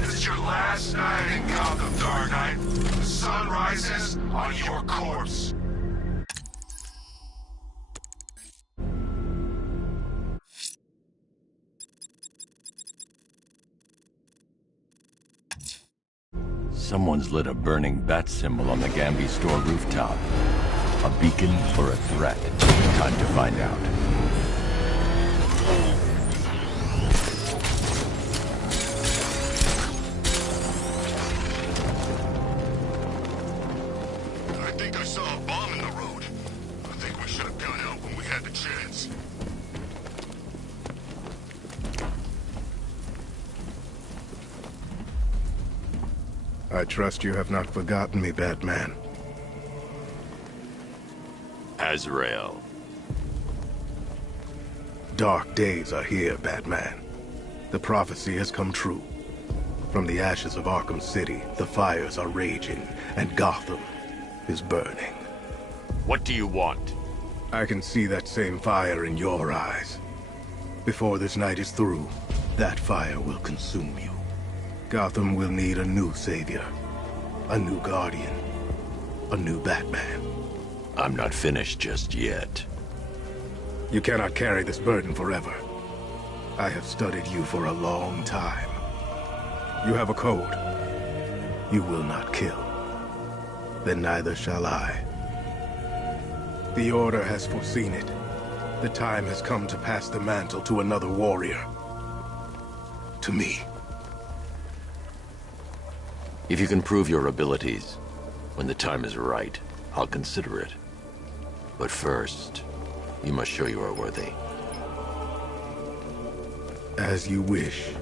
This is your last night in Gotham, Dark Knight. The sun rises on your corpse. Someone's lit a burning bat symbol on the Gambi store rooftop. A beacon or a threat? Time to find out. I think I saw a bomb in the road. I think we should have gone out when we had the chance. I trust you have not forgotten me, Batman. Azrael. Dark days are here, Batman. The prophecy has come true. From the ashes of Arkham City, the fires are raging, and Gotham is burning. What do you want? I can see that same fire in your eyes. Before this night is through, that fire will consume you. Gotham will need a new savior, a new guardian, a new Batman. I'm not finished just yet. You cannot carry this burden forever. I have studied you for a long time. You have a code. You will not kill. Then neither shall I. The Order has foreseen it. The time has come to pass the mantle to another warrior. To me. If you can prove your abilities, when the time is right, I'll consider it. But first, you must show you are worthy. As you wish.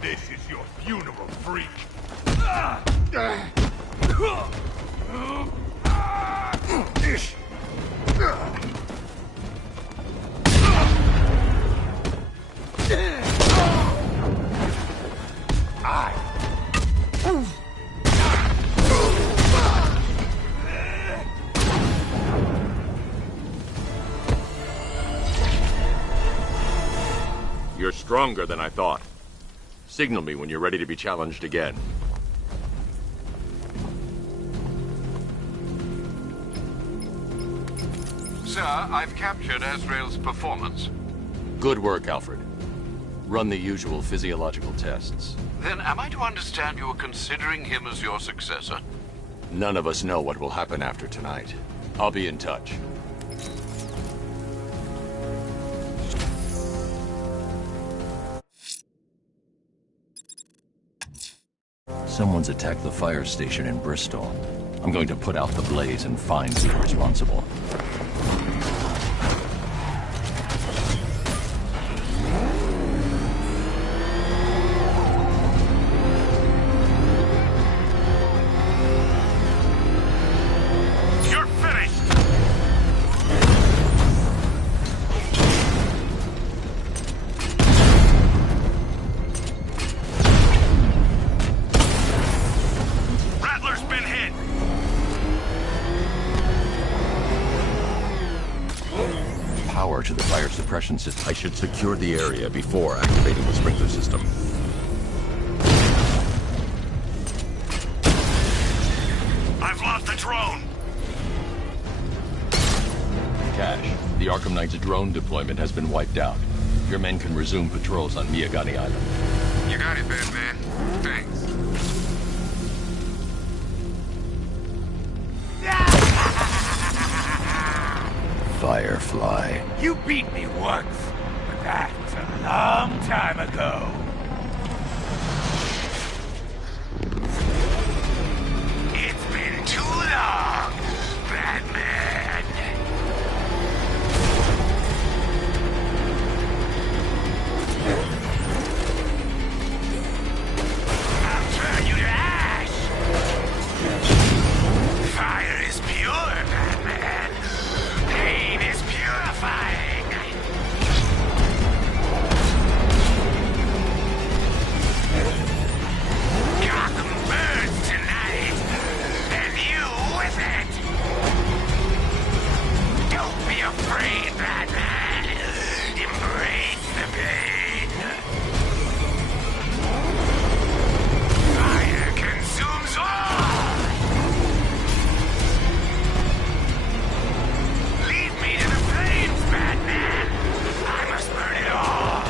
This is your funeral, freak. You're stronger than I thought. Signal me when you're ready to be challenged again. Sir, I've captured Azrael's performance. Good work, Alfred. Run the usual physiological tests. Then am I to understand you are considering him as your successor? None of us know what will happen after tonight. I'll be in touch. Someone's attacked the fire station in Bristol. I'm going to put out the blaze and find the responsible. You're finished! Rattler's been hit! Power to the fire suppression system. I should secure the area before activating the sprinkler system. I've lost the drone! Cash, the Arkham Knight's drone deployment has been wiped out. Your men can resume patrols on Miyagani Island. You got it, Batman. Thanks. Firefly. You beat me once, but that was a long time ago. It's been too long, Batman. I'll turn you to ash. Fire is pure, Batman. Pain is purifying. Gotham burns tonight, and you with it. Don't be afraid, Batman. Embrace the pain. Fire consumes all. Lead me to the flames, Batman. I must burn it all.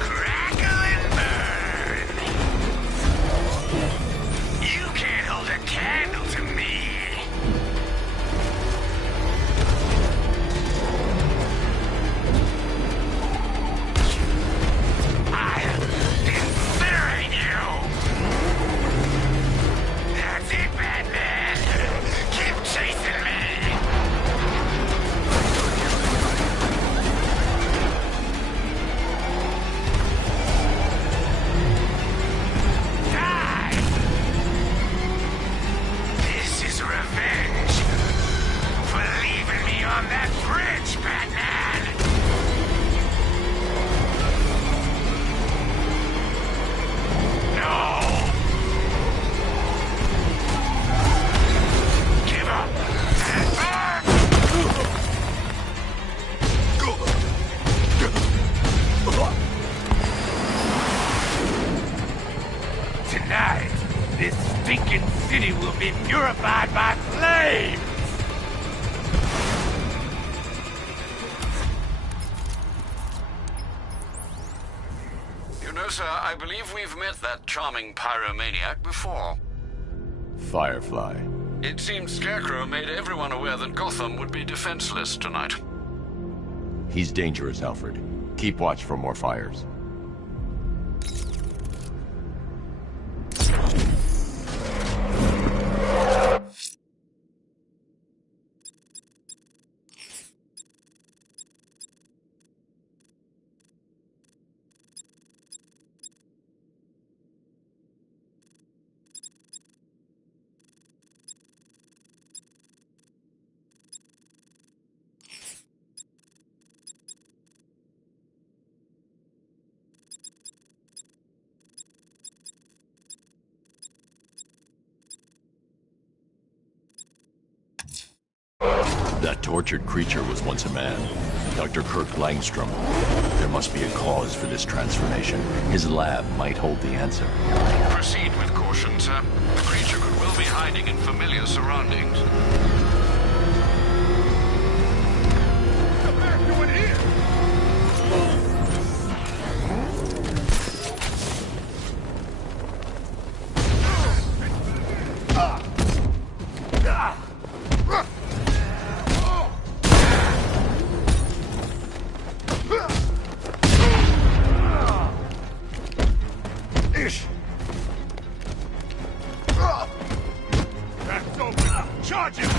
Crackle and burn. You can't hold a candle to me. I'll incinerate you. That's it, Batman. Keep chasing me. Die! This is revenge for leaving me on that bridge, Batman. No! Give up and burn! Tonight, this stinking city will be purified by flames! You know, sir, I believe we've met that charming pyromaniac before. Firefly. It seems Scarecrow made everyone aware that Gotham would be defenseless tonight. He's dangerous, Alfred. Keep watch for more fires. That tortured creature was once a man. Dr. Kirk Langstrom. There must be a cause for this transformation. His lab might hold the answer. Proceed with caution, sir. The creature could well be hiding in familiar surroundings. What the heck doing here? That's open! Charge him!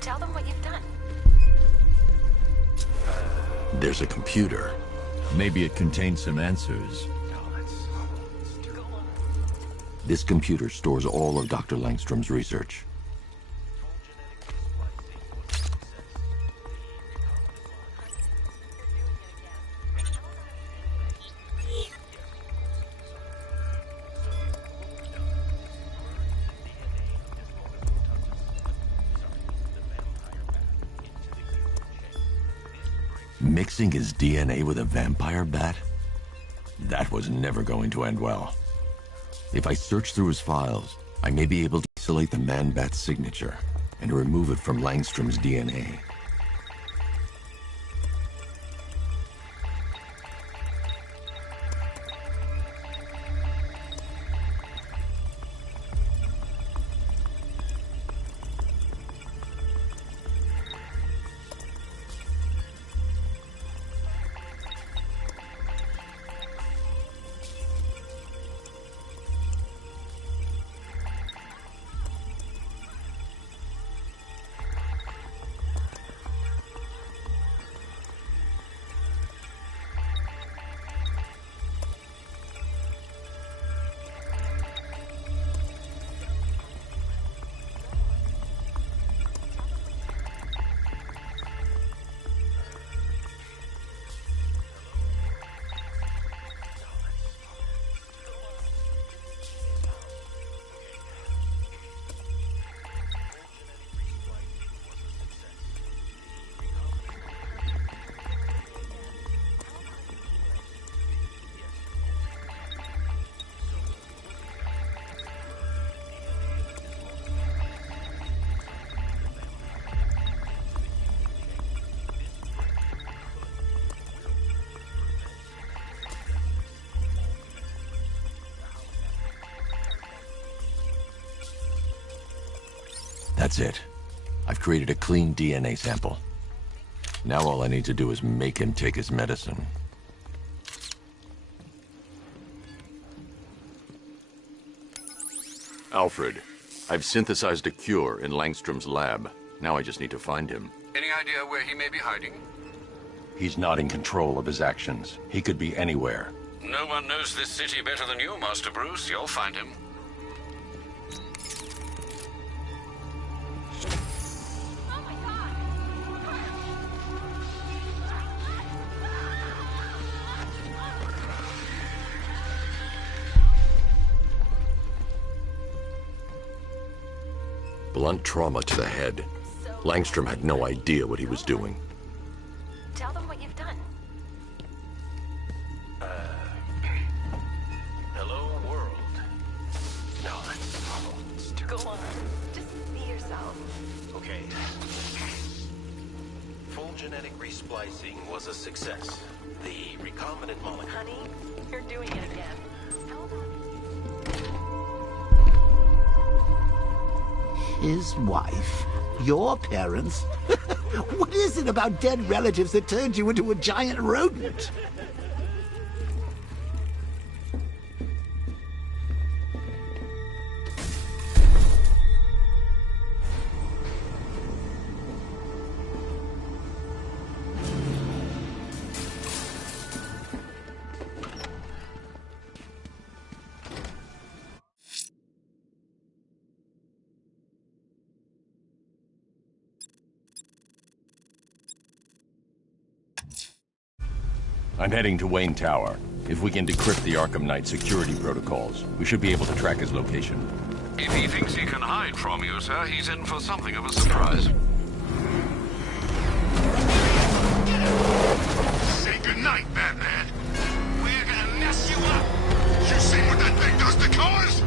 Tell them what you've done. There's a computer. Maybe it contains some answers. This computer stores all of Dr. Langstrom's research. Mixing his DNA with a vampire bat? That was never going to end well. If I search through his files, I may be able to isolate the man-bat signature and remove it from Langstrom's DNA. That's it. I've created a clean DNA sample. Now all I need to do is make him take his medicine. Alfred, I've synthesized a cure in Langstrom's lab. Now I just need to find him. Any idea where he may be hiding? He's not in control of his actions. He could be anywhere. No one knows this city better than you, Master Bruce. You'll find him. Blunt trauma to the head. Langstrom had no idea what he was doing. Tell them what you've done. Hello, world. No, that's stupid. Go on. Just be yourself. Okay. Full genetic resplicing was a success. The recombinant molecule... Honey, you're doing it again. His wife? Your parents? What is it about dead relatives that turned you into a giant rodent? I'm heading to Wayne Tower. If we can decrypt the Arkham Knight security protocols, we should be able to track his location. If he thinks he can hide from you, sir, he's in for something of a surprise. Say goodnight, Batman. We're gonna mess you up. You seen what that thing does to cars?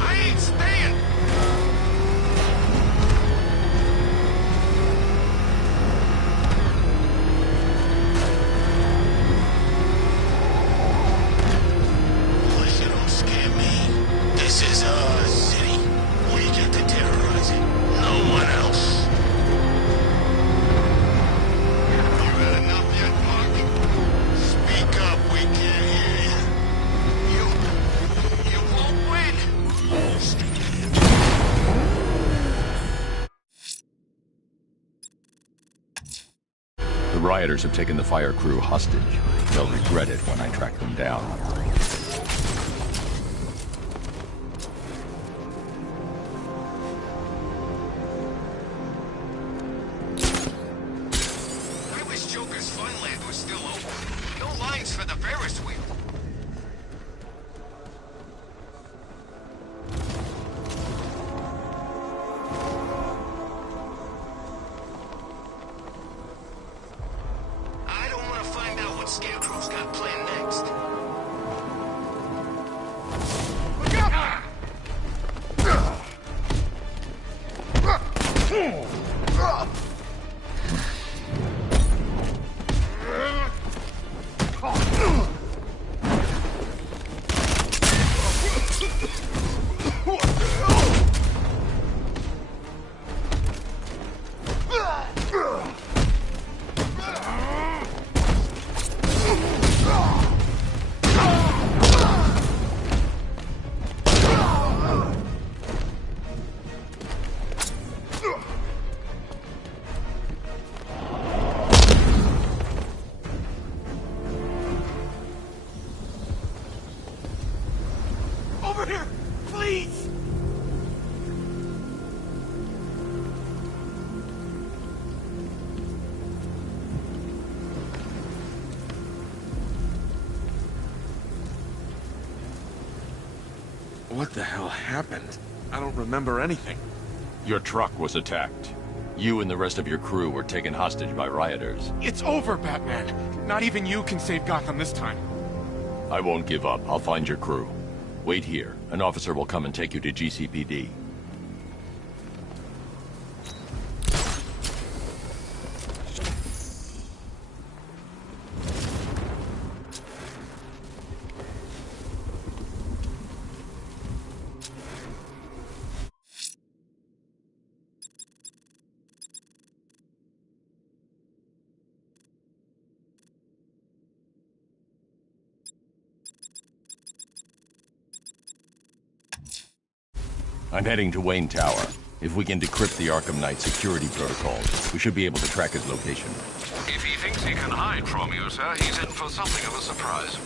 I ain't staying. Pleasure don't scare me. This is our city. We get to terrorize it. No one else. The rioters have taken the fire crew hostage. They'll regret it when I track them down. I wish Joker's Funland was still open. No lines for the Ferris wheel. I don't want to find out what Scarecrow's got planned next. Look out! Over here, please! What the hell happened? I don't remember anything. Your truck was attacked. You and the rest of your crew were taken hostage by rioters. It's over, Batman. Not even you can save Gotham this time. I won't give up. I'll find your crew. Wait here. An officer will come and take you to GCPD. I'm heading to Wayne Tower. If we can decrypt the Arkham Knight security protocols, we should be able to track his location. If he thinks he can hide from you, sir, he's in for something of a surprise.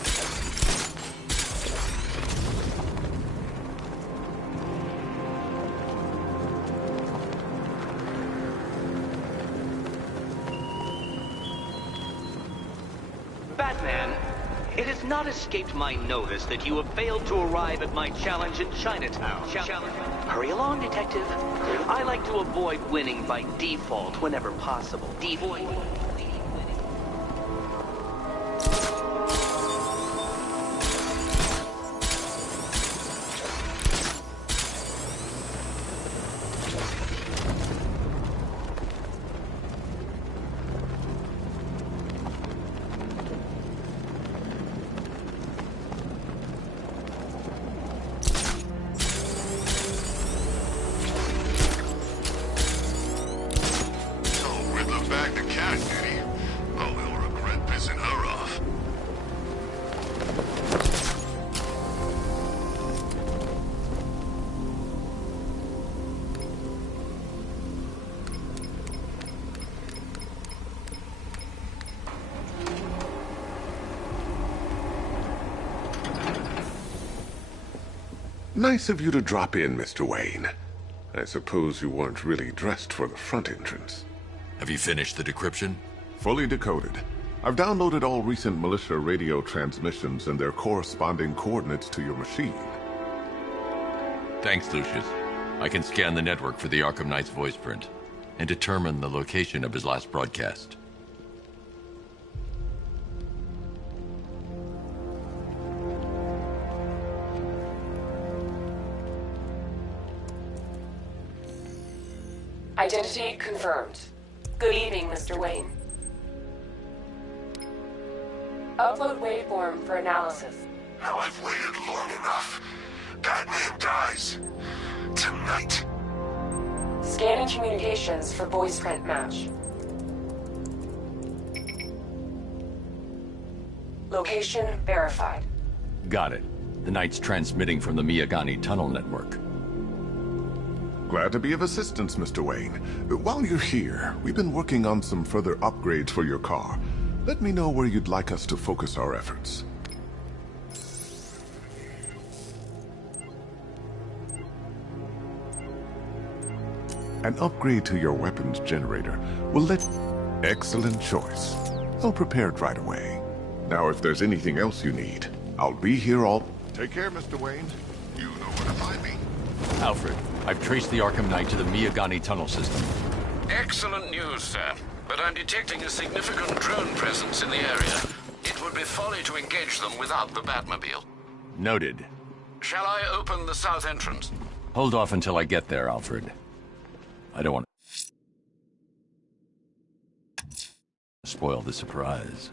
Batman, it has not escaped my notice that you have failed to arrive at my challenge in Chinatown. Hurry along, Detective. I like to avoid winning by default whenever possible. Nice of you to drop in, Mr. Wayne. I suppose you weren't really dressed for the front entrance. Have you finished the decryption? Fully decoded. I've downloaded all recent militia radio transmissions and their corresponding coordinates to your machine. Thanks, Lucius. I can scan the network for the Arkham Knight's voice print and determine the location of his last broadcast. Identity confirmed. Good evening, Mr. Wayne. Upload waveform for analysis. Now I've waited long enough. Batman dies. Tonight. Scanning communications for voice print match. Location verified. Got it. The Knight's transmitting from the Miyagani tunnel network. Glad to be of assistance, Mr. Wayne. While you're here, we've been working on some further upgrades for your car. Let me know where you'd like us to focus our efforts. An upgrade to your weapons generator will let... Excellent choice. I'll prepare it right away. Now, if there's anything else you need, I'll be here all... Take care, Mr. Wayne. You know where to find me. Alfred, I've traced the Arkham Knight to the Miyagani tunnel system. Excellent news, sir. But I'm detecting a significant drone presence in the area. It would be folly to engage them without the Batmobile. Noted. Shall I open the south entrance? Hold off until I get there, Alfred. I don't want to spoil the surprise.